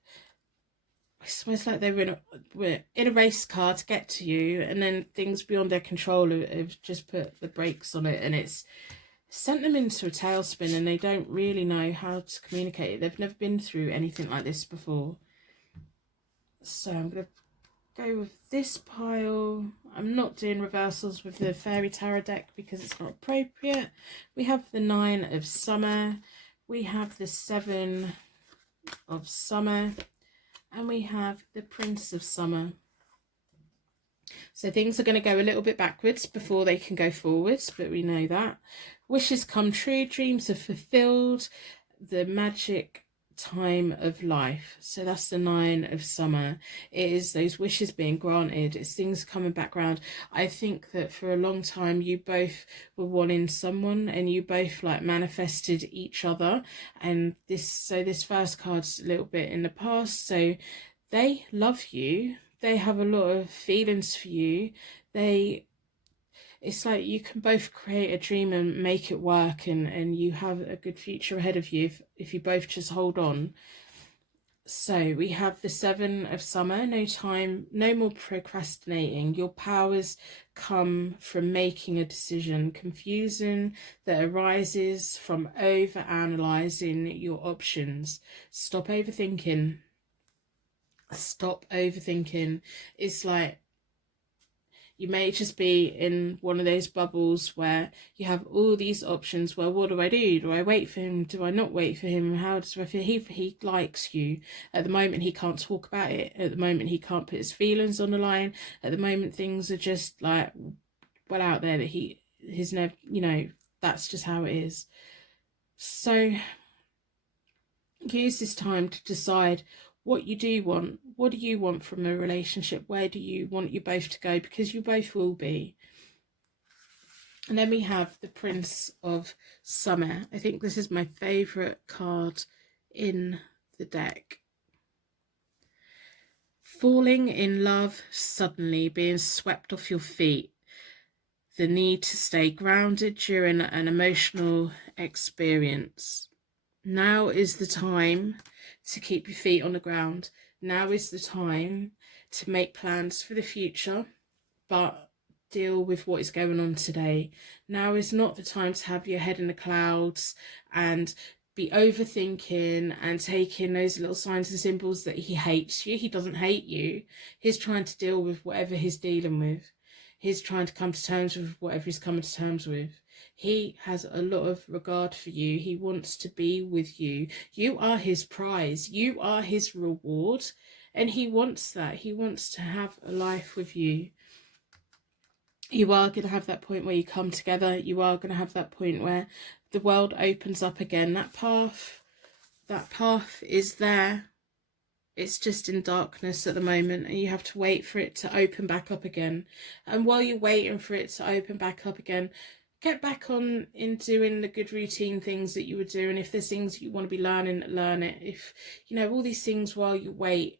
in a race car to get to you, and then things beyond their control have just put the brakes on it, and it's sent them into a tailspin, and they don't really know how to communicate it. They've never been through anything like this before. So I'm going to go with this pile. I'm not doing reversals with the Fairy Tarot deck because it's not appropriate. We have the 9 of Summer. We have the 7 of Summer. And we have the Prince of Summer. So things are going to go a little bit backwards before they can go forwards, but we know that. Wishes come true, dreams are fulfilled, the magic time of life. So that's the 9 of Summer. It is those wishes being granted. It's things coming back around. I think that for a long time you both were wanting someone, and you both like manifested each other, and this first card's a little bit in the past. So they love you. They have a lot of feelings for you. It's like you can both create a dream and make it work, and you have a good future ahead of you if you both just hold on. So we have the 7 of Summer. No time, no more procrastinating. Your powers come from making a decision. Confusion that arises from over-analysing your options. Stop overthinking. Stop overthinking. It's like you may just be in one of those bubbles where you have all these options. Well, what do I do? Do I wait for him? Do I not wait for him? How does I feel? He likes you. At the moment, he can't talk about it. At the moment, he can't put his feelings on the line. At the moment, things are just like well out there that he's never, that's just how it is. So use this time to decide what you do want. What do you want from a relationship? Where do you want you both to go? Because you both will be. And then we have the Prince of Summer. I think this is my favourite card in the deck. Falling in love suddenly, being swept off your feet. The need to stay grounded during an emotional experience. Now is the time to keep your feet on the ground. Now is the time to make plans for the future, but deal with what is going on today. Now is not the time to have your head in the clouds and be overthinking and taking those little signs and symbols that he hates you. He doesn't hate you. He's trying to deal with whatever he's dealing with. He's trying to come to terms with whatever he's coming to terms with. He has a lot of regard for you. He wants to be with you. You are his prize. You are his reward. And he wants that. He wants to have a life with you. You are going to have that point where you come together. You are going to have that point where the world opens up again. That path is there. It's just in darkness at the moment, and you have to wait for it to open back up again. And while you're waiting for it to open back up again, get back on in doing the good routine things that you were doing. If there's things you want to be learning, learn it. If, you know, all these things while you wait,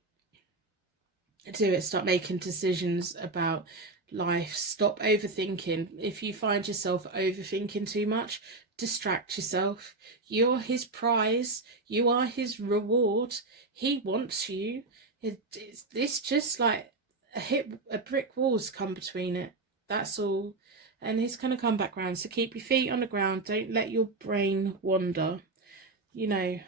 do it. Start making decisions about life. Stop overthinking. If you find yourself overthinking too much, distract yourself. You're his prize. You are his reward. He wants you. It's just like a brick wall's come between it. That's all. And he's going to come back round. So keep your feet on the ground. Don't let your brain wander. You know,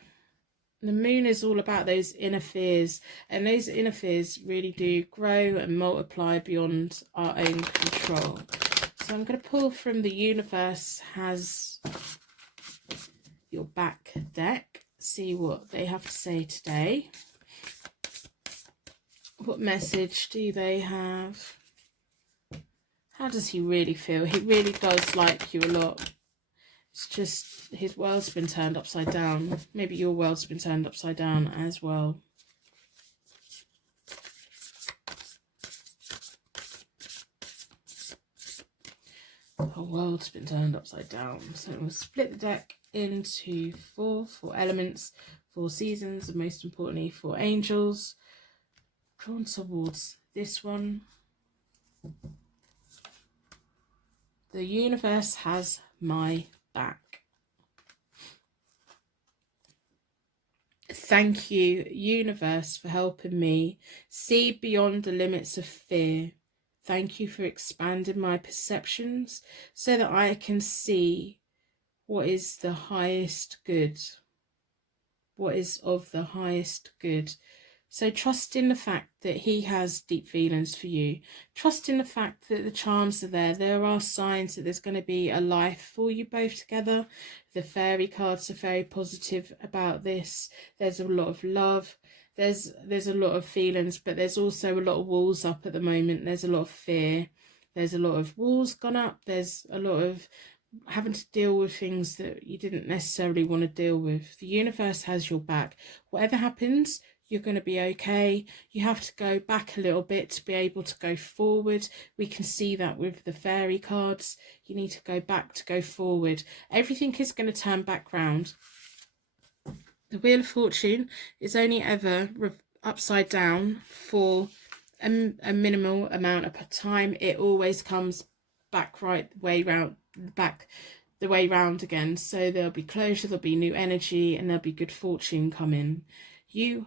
the moon is all about those inner fears, and those inner fears really do grow and multiply beyond our own control. So I'm going to pull from the Universe Has Your Back deck, see what they have to say today. What message do they have? How does he really feel? He really does like you a lot. It's just his world's been turned upside down. Maybe your world's been turned upside down as well. The whole world's been turned upside down. So we'll split the deck into four elements, 4 seasons, and most importantly 4 angels. Drawn towards this one. The universe has my back. Thank you, universe, for helping me see beyond the limits of fear. Thank you for expanding my perceptions so that I can see what is the highest good. What is of the highest good. So trust in the fact that he has deep feelings for you. Trust in the fact that the charms are there. There are signs that there's going to be a life for you both together. The fairy cards are very positive about this. There's a lot of love. There's a lot of feelings, but there's also a lot of walls up at the moment. There's a lot of fear. There's a lot of walls gone up. There's a lot of having to deal with things that you didn't necessarily want to deal with. The universe has your back. Whatever happens, you're going to be okay. You have to go back a little bit to be able to go forward. We can see that with the fairy cards. You need to go back to go forward. Everything is going to turn back round. The Wheel of Fortune is only ever upside down for a minimal amount of time. It always comes back right the way round, back the way round again. So there'll be closure, there'll be new energy, and there'll be good fortune coming. You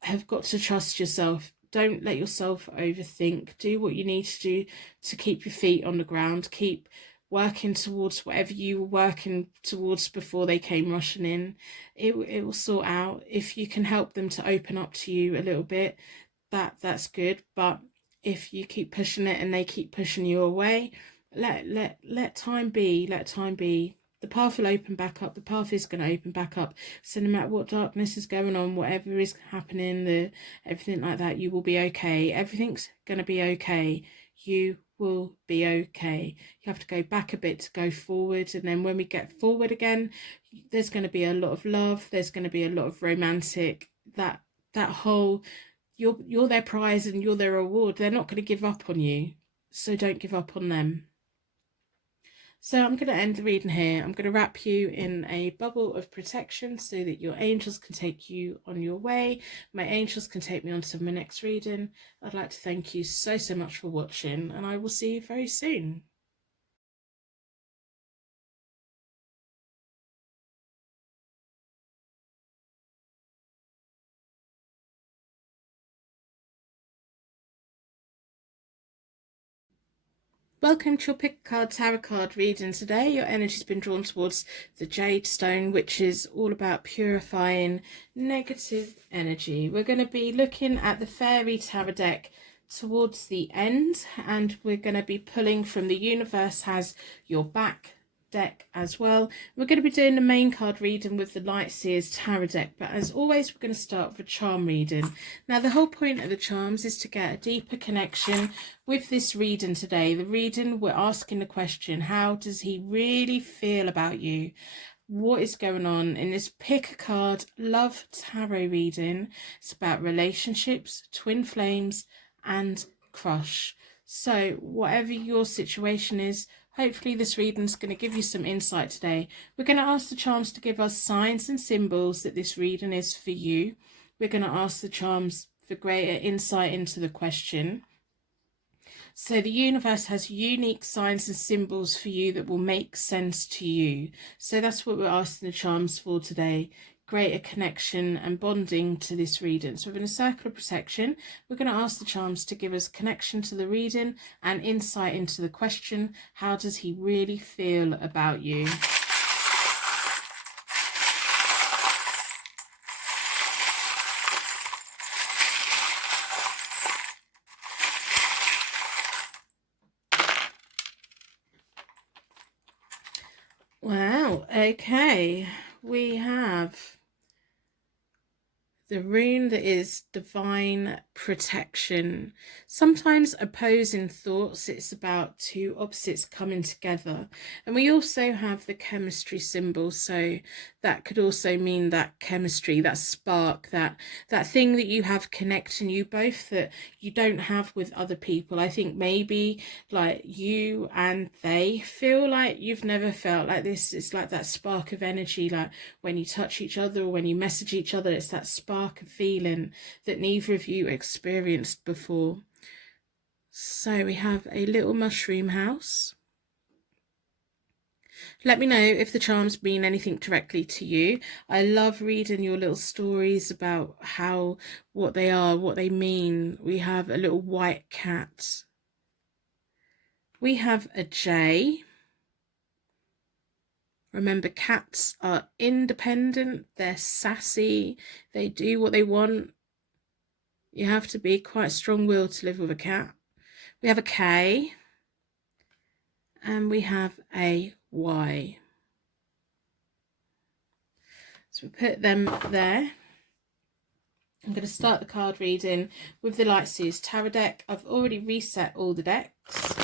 have got to trust yourself. Don't let yourself overthink. Do what you need to do to keep your feet on the ground. Keep working towards whatever you were working towards before they came rushing in. It will sort out. If you can help them to open up to you a little bit, that's good. But if you keep pushing it and they keep pushing you away, let time be. Let time be. The path will open back up. The path is going to open back up. So no matter what darkness is going on, whatever is happening, everything like that, you will be okay. Everything's going to be okay. You will be okay. You have to go back a bit to go forward. And then when we get forward again, there's going to be a lot of love. There's going to be a lot of romantic, that whole, you're their prize and you're their reward. They're not going to give up on you. So don't give up on them. So I'm going to end the reading here. I'm going to wrap you in a bubble of protection so that your angels can take you on your way. My angels can take me on to my next reading. I'd like to thank you so much for watching, and I will see you very soon. Welcome to your Pick a Card Tarot card reading. Today your energy's been drawn towards the Jade Stone, which is all about purifying negative energy. We're going to be looking at the Fairy Tarot deck towards the end, and we're going to be pulling from the Universe Has Your Back deck as well. We're going to be doing the main card reading with the Light Seers Tarot deck, but as always we're going to start with a charm reading. Now the whole point of the charms is to get a deeper connection with this reading today. The reading, we're asking the question, how does he really feel about you? What is going on in this Pick a Card Love Tarot reading? It's about relationships, twin flames and crush. So whatever your situation is, hopefully this reading is going to give you some insight today. We're going to ask the charms to give us signs and symbols that this reading is for you. We're going to ask the charms for greater insight into the question. So the universe has unique signs and symbols for you that will make sense to you. So that's what we're asking the charms for today. Greater connection and bonding to this reading. So we're in a circle of protection. We're going to ask the charms to give us connection to the reading and insight into the question. How does he really feel about you? Wow, okay. We have the rune that is divine protection. Sometimes opposing thoughts, it's about two opposites coming together. And we also have the chemistry symbol, so that could also mean that chemistry, that spark, that thing that you have connecting you both that you don't have with other people. I think maybe like you and they feel like you've never felt like this. It's like that spark of energy, like when you touch each other or when you message each other, it's that spark of feeling that neither of you experienced before. So we have a little mushroom house. Let me know if the charms mean anything directly to you. I love reading your little stories about what they are, what they mean. We have a little white cat. We have a J. Remember, cats are independent, they're sassy, they do what they want. You have to be quite strong-willed to live with a cat. We have a K. And we have a Y. So we put them there. I'm going to start the card reading with the Light Seers Tarot deck. I've already reset all the decks.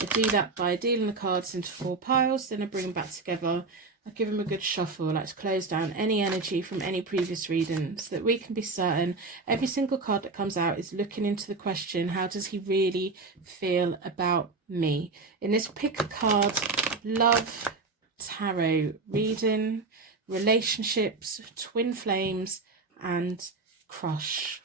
I do that by dealing the cards into 4 piles, then I bring them back together. I give them a good shuffle. I like to close down any energy from any previous reading so that we can be certain every single card that comes out is looking into the question, how does he really feel about me? In this Pick a Card Love Tarot reading, relationships, twin flames and crush.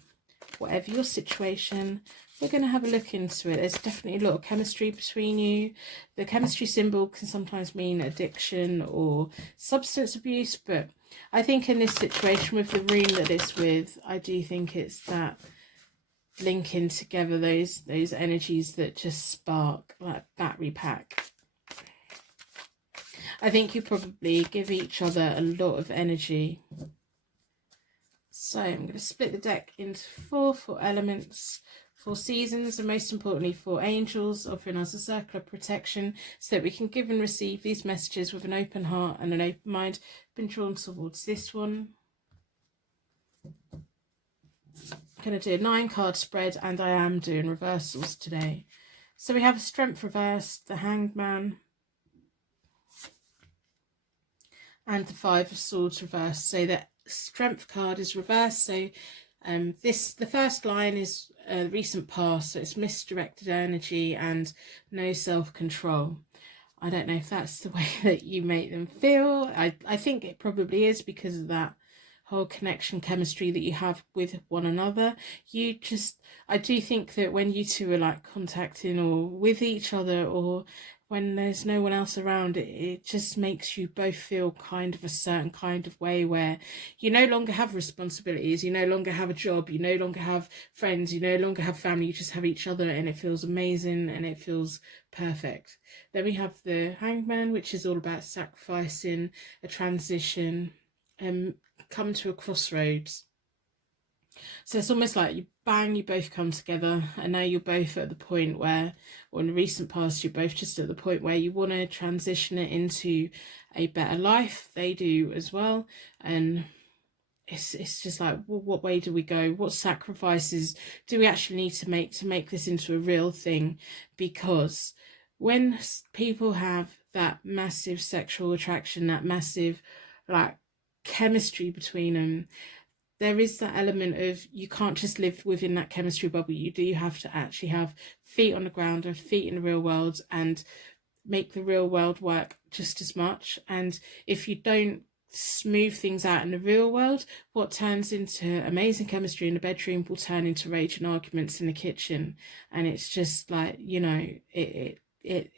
Whatever your situation, we're going to have a look into it. There's definitely a lot of chemistry between you. The chemistry symbol can sometimes mean addiction or substance abuse, but I think in this situation with the rune that it's with, I do think it's that linking together those energies that just spark like battery pack. I think you probably give each other a lot of energy. So I'm going to split the deck into 4 elements, 4 seasons, and most importantly 4 angels, offering us a circle of protection so that we can give and receive these messages with an open heart and an open mind. Been drawn towards this one. I'm going to do a 9-card spread, and I am doing reversals today. So we have a Strength reversed, the Hanged Man, and the 5 of Swords reversed. So the Strength card is reversed. So the first line is recent past, so it's misdirected energy and no self-control. I don't know if that's the way that you make them feel. I think it probably is, because of that whole connection chemistry that you have with one another. I do think that when you two are like contacting or with each other, or when there's no one else around, it just makes you both feel kind of a certain kind of way, where you no longer have responsibilities, you no longer have a job, you no longer have friends, you no longer have family, you just have each other, and it feels amazing and it feels perfect. Then we have the Hangman, which is all about sacrificing, a transition, come to a crossroads. So it's almost like you both come together, and now you're both at the point where, or in the recent past, you're both just at the point where you want to transition it into a better life. They do as well. And it's just like, well, what way do we go? What sacrifices do we actually need to make this into a real thing? Because when people have that massive sexual attraction, that massive like chemistry between them, there is that element of, you can't just live within that chemistry bubble. You do have to actually have feet on the ground and feet in the real world, and make the real world work just as much. And if you don't smooth things out in the real world, what turns into amazing chemistry in the bedroom will turn into raging arguments in the kitchen. And it's just like, you know, it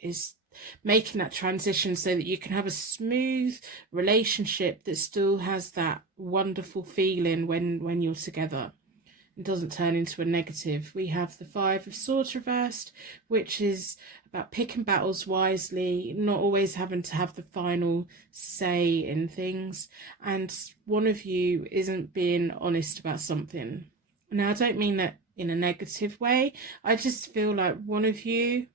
is making that transition so that you can have a smooth relationship that still has that wonderful feeling when you're together. It doesn't turn into a negative. We have the Five of Swords reversed, which is about picking battles wisely, not always having to have the final say in things, and one of you isn't being honest about something. Now, I don't mean that in a negative way. I just feel like one of you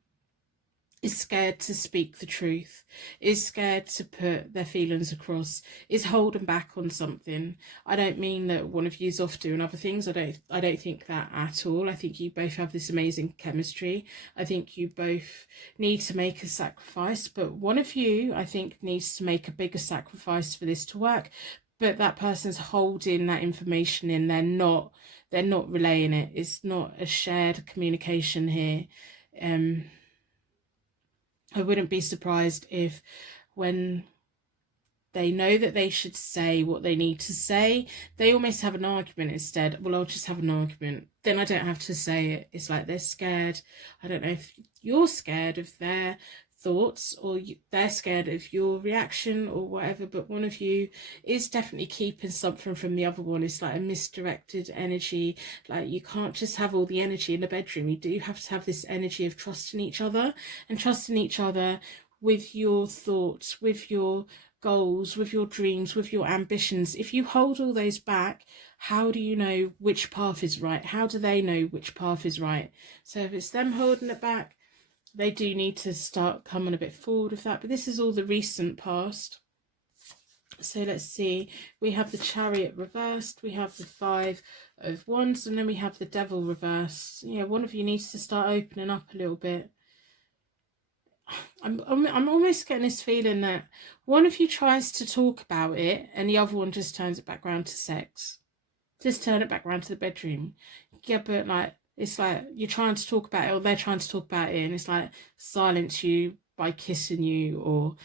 is scared to speak the truth, is scared to put their feelings across, is holding back on something. I don't mean that one of you's off doing other things. I don't think that at all. I think you both have this amazing chemistry. I think you both need to make a sacrifice, but one of you, I think, needs to make a bigger sacrifice for this to work. But that person's holding that information in. They're not relaying it. It's not a shared communication here. I wouldn't be surprised if, when they know that they should say what they need to say, they almost have an argument instead. Well, I'll just have an argument, then I don't have to say it. It's like they're scared. I don't know if you're scared of their thoughts, or they're scared of your reaction or whatever, but one of you is definitely keeping something from the other one. It's like a misdirected energy. Like, you can't just have all the energy in the bedroom. You do have to have this energy of trusting each other, and trusting each other with your thoughts, with your goals, with your dreams, with your ambitions. If you hold all those back, how do you know which path is right? How do they know which path is right? So if it's them holding it back, they do need to start coming a bit forward with that. But this is all the recent past. So let's see. We have the Chariot reversed. We have the Five of Wands. And then we have the Devil reversed. Yeah, one of you needs to start opening up a little bit. I'm almost getting this feeling that one of you tries to talk about it, and the other one just turns it back round to sex. Just turn it back round to the bedroom. Yeah, but like, it's like you're trying to talk about it, or they're trying to talk about it, and it's like silence you by kissing you,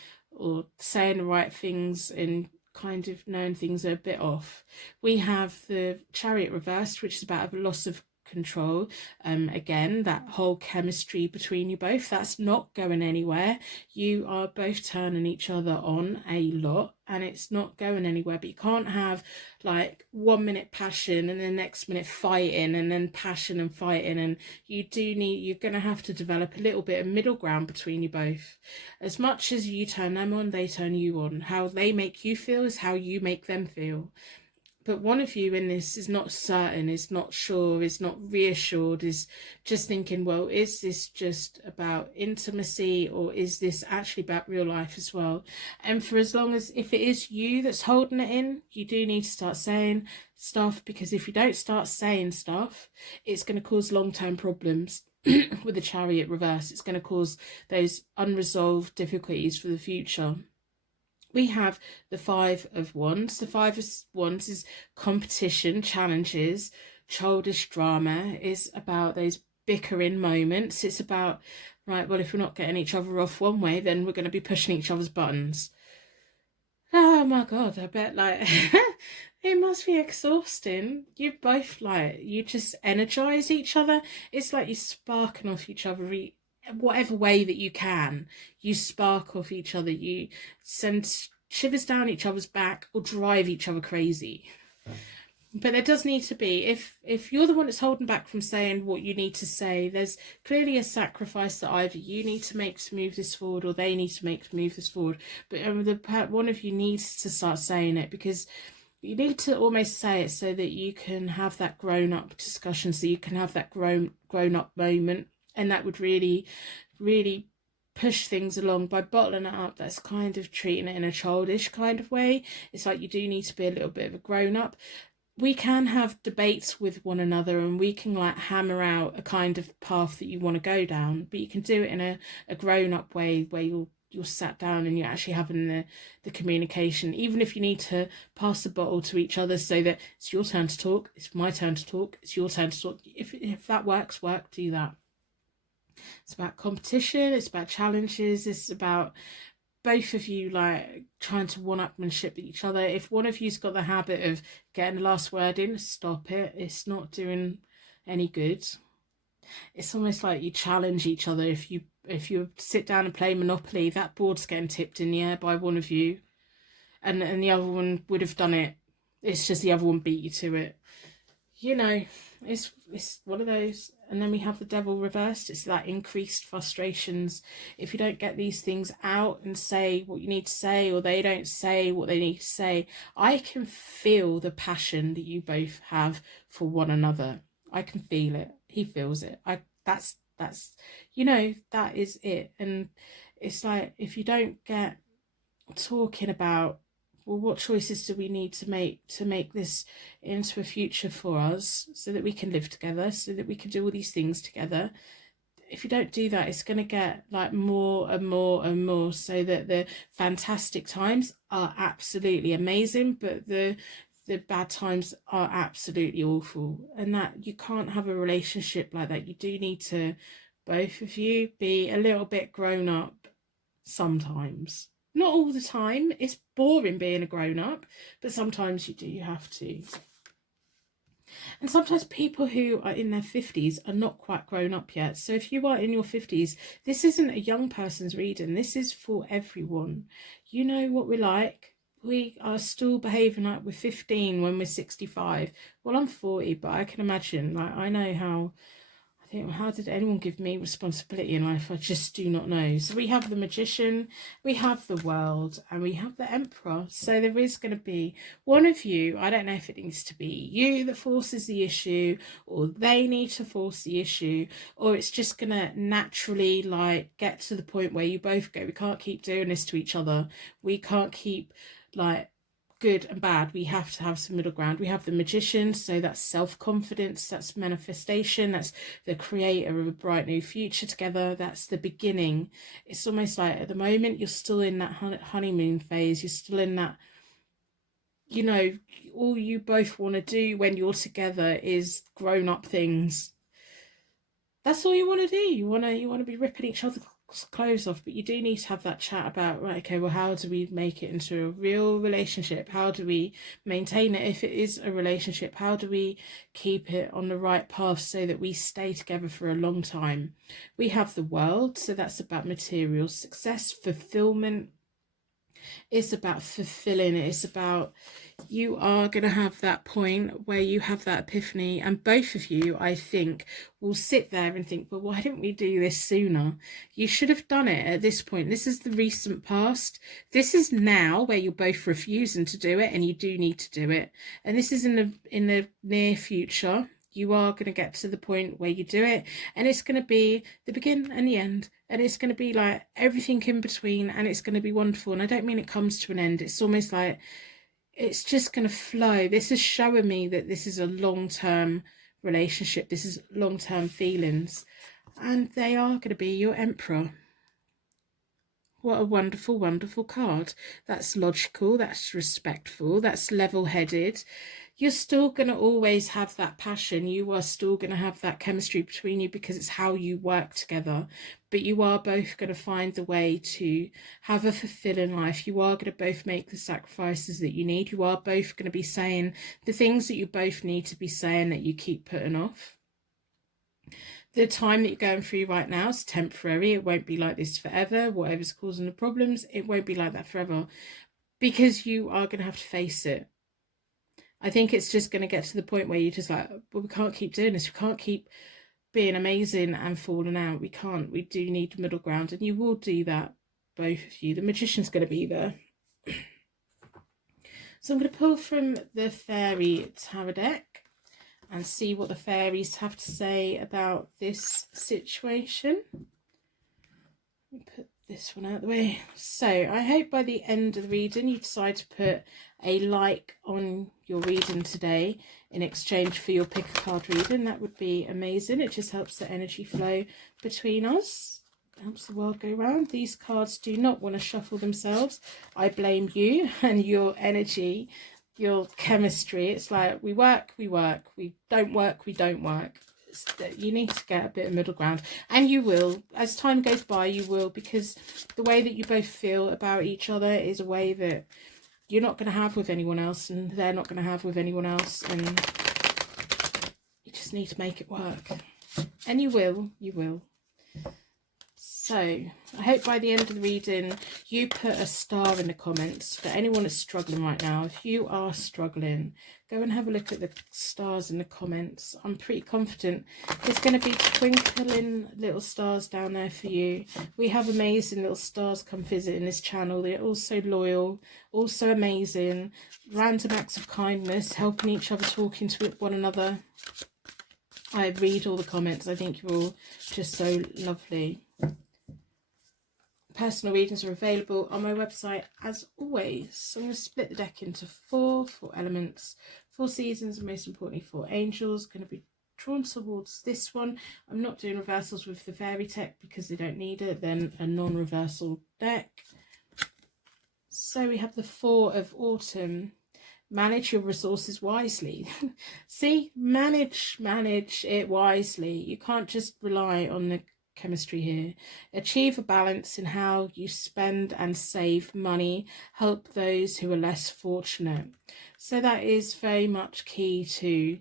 or saying the right things and kind of knowing things are a bit off. We have the Chariot reversed, which is about a loss of control. Again, that whole chemistry between you both, that's not going anywhere. You are both turning each other on a lot, and it's not going anywhere. But you can't have like 1 minute passion and the next minute fighting, and then passion and fighting. And you're going to have to develop a little bit of middle ground between you both. As much as you turn them on, they turn you on. How they make you feel is how you make them feel. But one of you in this is not certain, is not sure, is not reassured, is just thinking, well, is this just about intimacy, or is this actually about real life as well? And for as long as, if it is you that's holding it in, you do need to start saying stuff, because if you don't start saying stuff, it's going to cause long-term problems. With the Chariot reverse, it's going to cause those unresolved difficulties for the future. We have the Five of Wands. The Five of Wands is competition, challenges, childish drama. It's about those bickering moments. It's about Right, well, if we're not getting each other off one way, then we're going to be pushing each other's buttons. Oh my God, I bet like it must be exhausting. You both like, you just energize each other. It's like you're sparking off each other, whatever way that you can. You spark off each other. You send shivers down each other's back or drive each other crazy. But there does need to be, if you're the one that's holding back from saying what you need to say, there's clearly a sacrifice that either you need to make to move this forward or they need to make to move this forward. But one of you needs to start saying it, because you need to almost say it so that you can have that grown-up discussion, so you can have that grown-up moment, and that would really, really push things along. By bottling it up, that's kind of treating it in a childish kind of way. It's like you do need to be a little bit of a grown-up. We can have debates with one another and we can like hammer out a kind of path that you want to go down, but you can do it in a grown-up way where you're sat down and you're actually having the communication, even if you need to pass the bottle to each other so that it's your turn to talk, it's my turn to talk, it's your turn to talk. If that works, do that. It's about competition, it's about challenges, it's about both of you like trying to one-upmanship each other. If one of you's got the habit of getting the last word in, stop it. It's not doing any good. It's almost like you challenge each other. If you sit down and play Monopoly, that board's getting tipped in the air by one of you, and the other one would have done it. It's just the other one beat you to it. You know, it's one of those. And then we have the devil reversed. It's that increased frustrations. If you don't get these things out and say what you need to say, or they don't say what they need to say, I can feel the passion that you both have for one another. I can feel it. He feels it. That's you know, that is it. And it's like, if you don't get talking about, well, what choices do we need to make this into a future for us so that we can live together, so that we can do all these things together? If you don't do that, it's going to get like more and more and more, so that the fantastic times are absolutely amazing, but the bad times are absolutely awful. And that you can't have a relationship like that. You do need to, both of you, be a little bit grown up sometimes. Not all the time. It's boring being a grown-up, but sometimes you do have to. And sometimes people who are in their 50s are not quite grown up yet. So if you are in your 50s, this isn't a young person's reading. This is for everyone. You know what we're like. We are still behaving like we're 15 when we're 65. Well, I'm 40, but I can imagine, like, I know how... how did anyone give me responsibility in life? I just do not know. So we have the Magician, we have the World, and we have the Emperor. So there is going to be one of you, I don't know if it needs to be you that forces the issue, or they need to force the issue, or it's just going to naturally like get to the point where you both go, we can't keep doing this to each other. We can't keep like good and bad. We have to have some middle ground. We have the Magician, so that's self-confidence, that's manifestation, that's the creator of a bright new future together, that's the beginning. It's almost like at the moment you're still in that honeymoon phase, you're still in that, you know, all you both want to do when you're together is grown-up things. That's all you want to do. You want to be ripping each other's clothes off, but you do need to have that chat about, right, okay, well, how do we make it into a real relationship? How do we maintain it if it is a relationship? How do we keep it on the right path so that we stay together for a long time? We have the World, so that's about material success, fulfillment. It's about fulfilling it. It's about, you are going to have that point where you have that epiphany, and both of you, I think, will sit there and think, well, why didn't we do this sooner? You should have done it at this point. This is the recent past. This is now where you're both refusing to do it, and you do need to do it. And this is in the near future. You are going to get to the point where you do it, and it's going to be the beginning and the end, and it's going to be like everything in between, and it's going to be wonderful. And I don't mean it comes to an end. It's almost like it's just going to flow. This is showing me that this is a long-term relationship. This is long-term feelings, and they are going to be your Emperor. What a wonderful, wonderful card. That's logical, that's respectful, that's level-headed. You're still going to always have that passion. You are still going to have that chemistry between you because it's how you work together. But you are both going to find the way to have a fulfilling life. You are going to both make the sacrifices that you need. You are both going to be saying the things that you both need to be saying that you keep putting off. The time that you're going through right now is temporary. It won't be like this forever. Whatever's causing the problems, it won't be like that forever, because you are going to have to face it. I think it's just going to get to the point where you're just like, well, we can't keep doing this. We can't keep being amazing and falling out. We can't. We do need middle ground, and you will do that, both of you. The Magician's going to be there. So I'm going to pull from the Fairy Tarot deck and see what the fairies have to say about this situation. Let me put this one out of the way. So I hope by the end of the reading you decide to put a like on your reading today in exchange for your pick a card reading. That would be amazing. It just helps the energy flow between us. It helps the world go round. These cards do not want to shuffle themselves. I blame you and your energy, your chemistry. It's like we work, we work. We don't work, we don't work. You need to get a bit of middle ground, and you will. As time goes by, you will, because the way that you both feel about each other is a way that you're not going to have with anyone else, and they're not going to have with anyone else, and you just need to make it work. And you will, you will. So I hope by the end of the reading you put a star in the comments for anyone that's struggling right now. If you are struggling, go and have a look at the stars in the comments. I'm pretty confident there's going to be twinkling little stars down there for you. We have amazing little stars come visiting this channel. They're also loyal, also amazing, random acts of kindness, helping each other, talking to one another. I read all the comments. I think you're all just so lovely. Personal readings are available on my website as always. So I'm going to split the deck into four elements, 4 seasons, and most importantly 4 angels. Going to be drawn towards this one. I'm not doing reversals with the fairy tech because they don't need it. Then a non-reversal deck. So we have the 4 of autumn. Manage your resources wisely. See, manage it wisely. You can't just rely on the chemistry here. Achieve a balance in how you spend and save money. Help those who are less fortunate. So that is very much key to,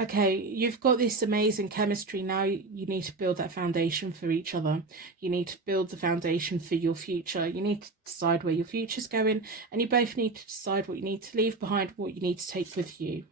okay, you've got this amazing chemistry. Now you need to build that foundation for each other. You need to build the foundation for your future. You need to decide where your future's going, and you both need to decide what you need to leave behind, what you need to take with you.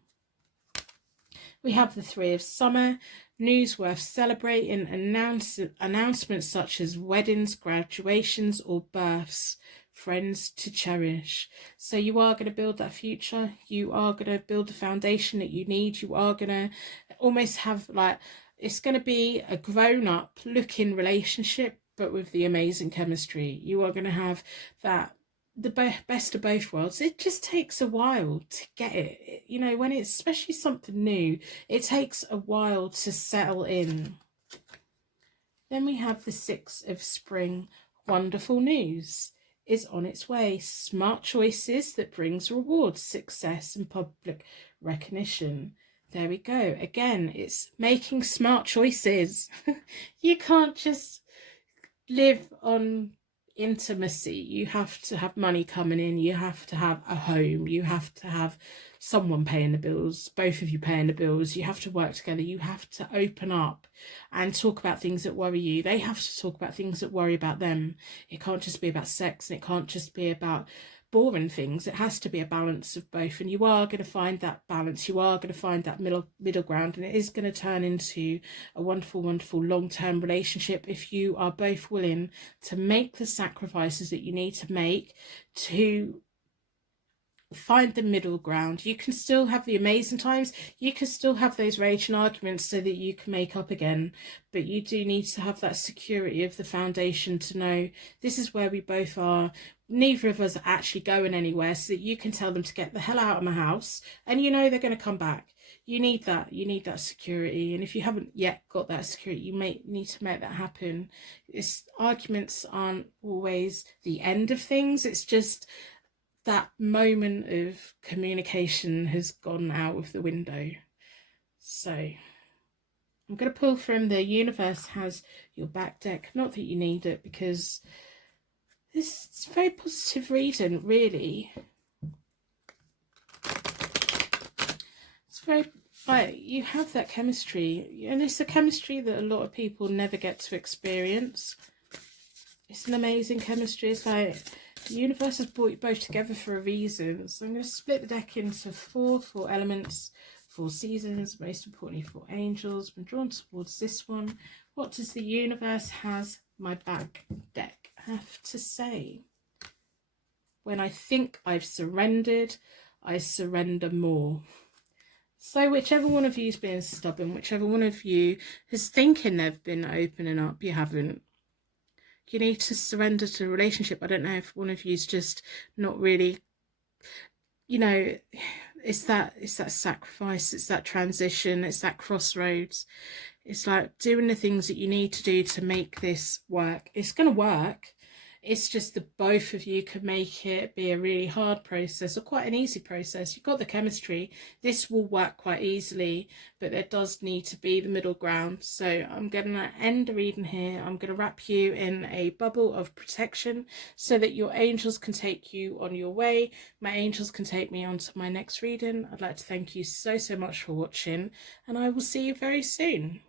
We have the 3 of summer. News worth celebrating. Announcements such as weddings, graduations, or births. Friends to cherish. So you are going to build that future. You are going to build the foundation that you need. You are going to almost have, like, it's going to be a grown-up looking relationship, but with the amazing chemistry. You are going to have that, the best of both worlds. It just takes a while to get it, you know, when it's especially something new, it takes a while to settle in. Then we have the 6 of spring. Wonderful news is on its way. Smart choices that brings rewards, success, and public recognition. There we go. Again, it's making smart choices. You can't just live on intimacy. You have to have money coming in. You have to have a home. You have to have someone paying the bills, both of you paying the bills. You have to work together. You have to open up and talk about things that worry you. They have to talk about things that worry about them. It can't just be about sex, and it can't just be about boring things. It has to be a balance of both, and you are going to find that balance. You are going to find that middle ground, and it is going to turn into a wonderful, wonderful long-term relationship if you are both willing to make the sacrifices that you need to make to find the middle ground. You can still have the amazing times, you can still have those raging arguments so that you can make up again, but you do need to have that security of the foundation to know this is where we both are. Neither of us are actually going anywhere, so that you can tell them to get the hell out of my house, and you know they're going to come back. you need that security. And if you haven't yet got that security, you may need to make that happen. Arguments aren't always the end of things. It's just that moment of communication has gone out of the window. So I'm going to pull from The Universe Has Your Back deck. Not that you need it, because it's very positive reading, really. It's very, like, you have that chemistry, and it's a chemistry that a lot of people never get to experience. It's an amazing chemistry. It's like the universe has brought you both together for a reason. So I'm going to split the deck into four elements, 4 seasons, most importantly 4 angels. I'm drawn towards this one. What does The Universe Has My Back deck have to say? When I think I've surrendered, I surrender more. So whichever one of you is being stubborn, whichever one of you is thinking they've been opening up, you haven't. You need to surrender to the relationship. I don't know if one of you is just not really, you know, it's that sacrifice, it's that transition, it's that crossroads. It's like doing the things that you need to do to make this work. It's going to work. It's just that both of you could make it be a really hard process or quite an easy process. You've got the chemistry. This will work quite easily, but there does need to be the middle ground. So I'm going to end the reading here. I'm going to wrap you in a bubble of protection so that your angels can take you on your way. My angels can take me on to my next reading. I'd like to thank you so much for watching, and I will see you very soon.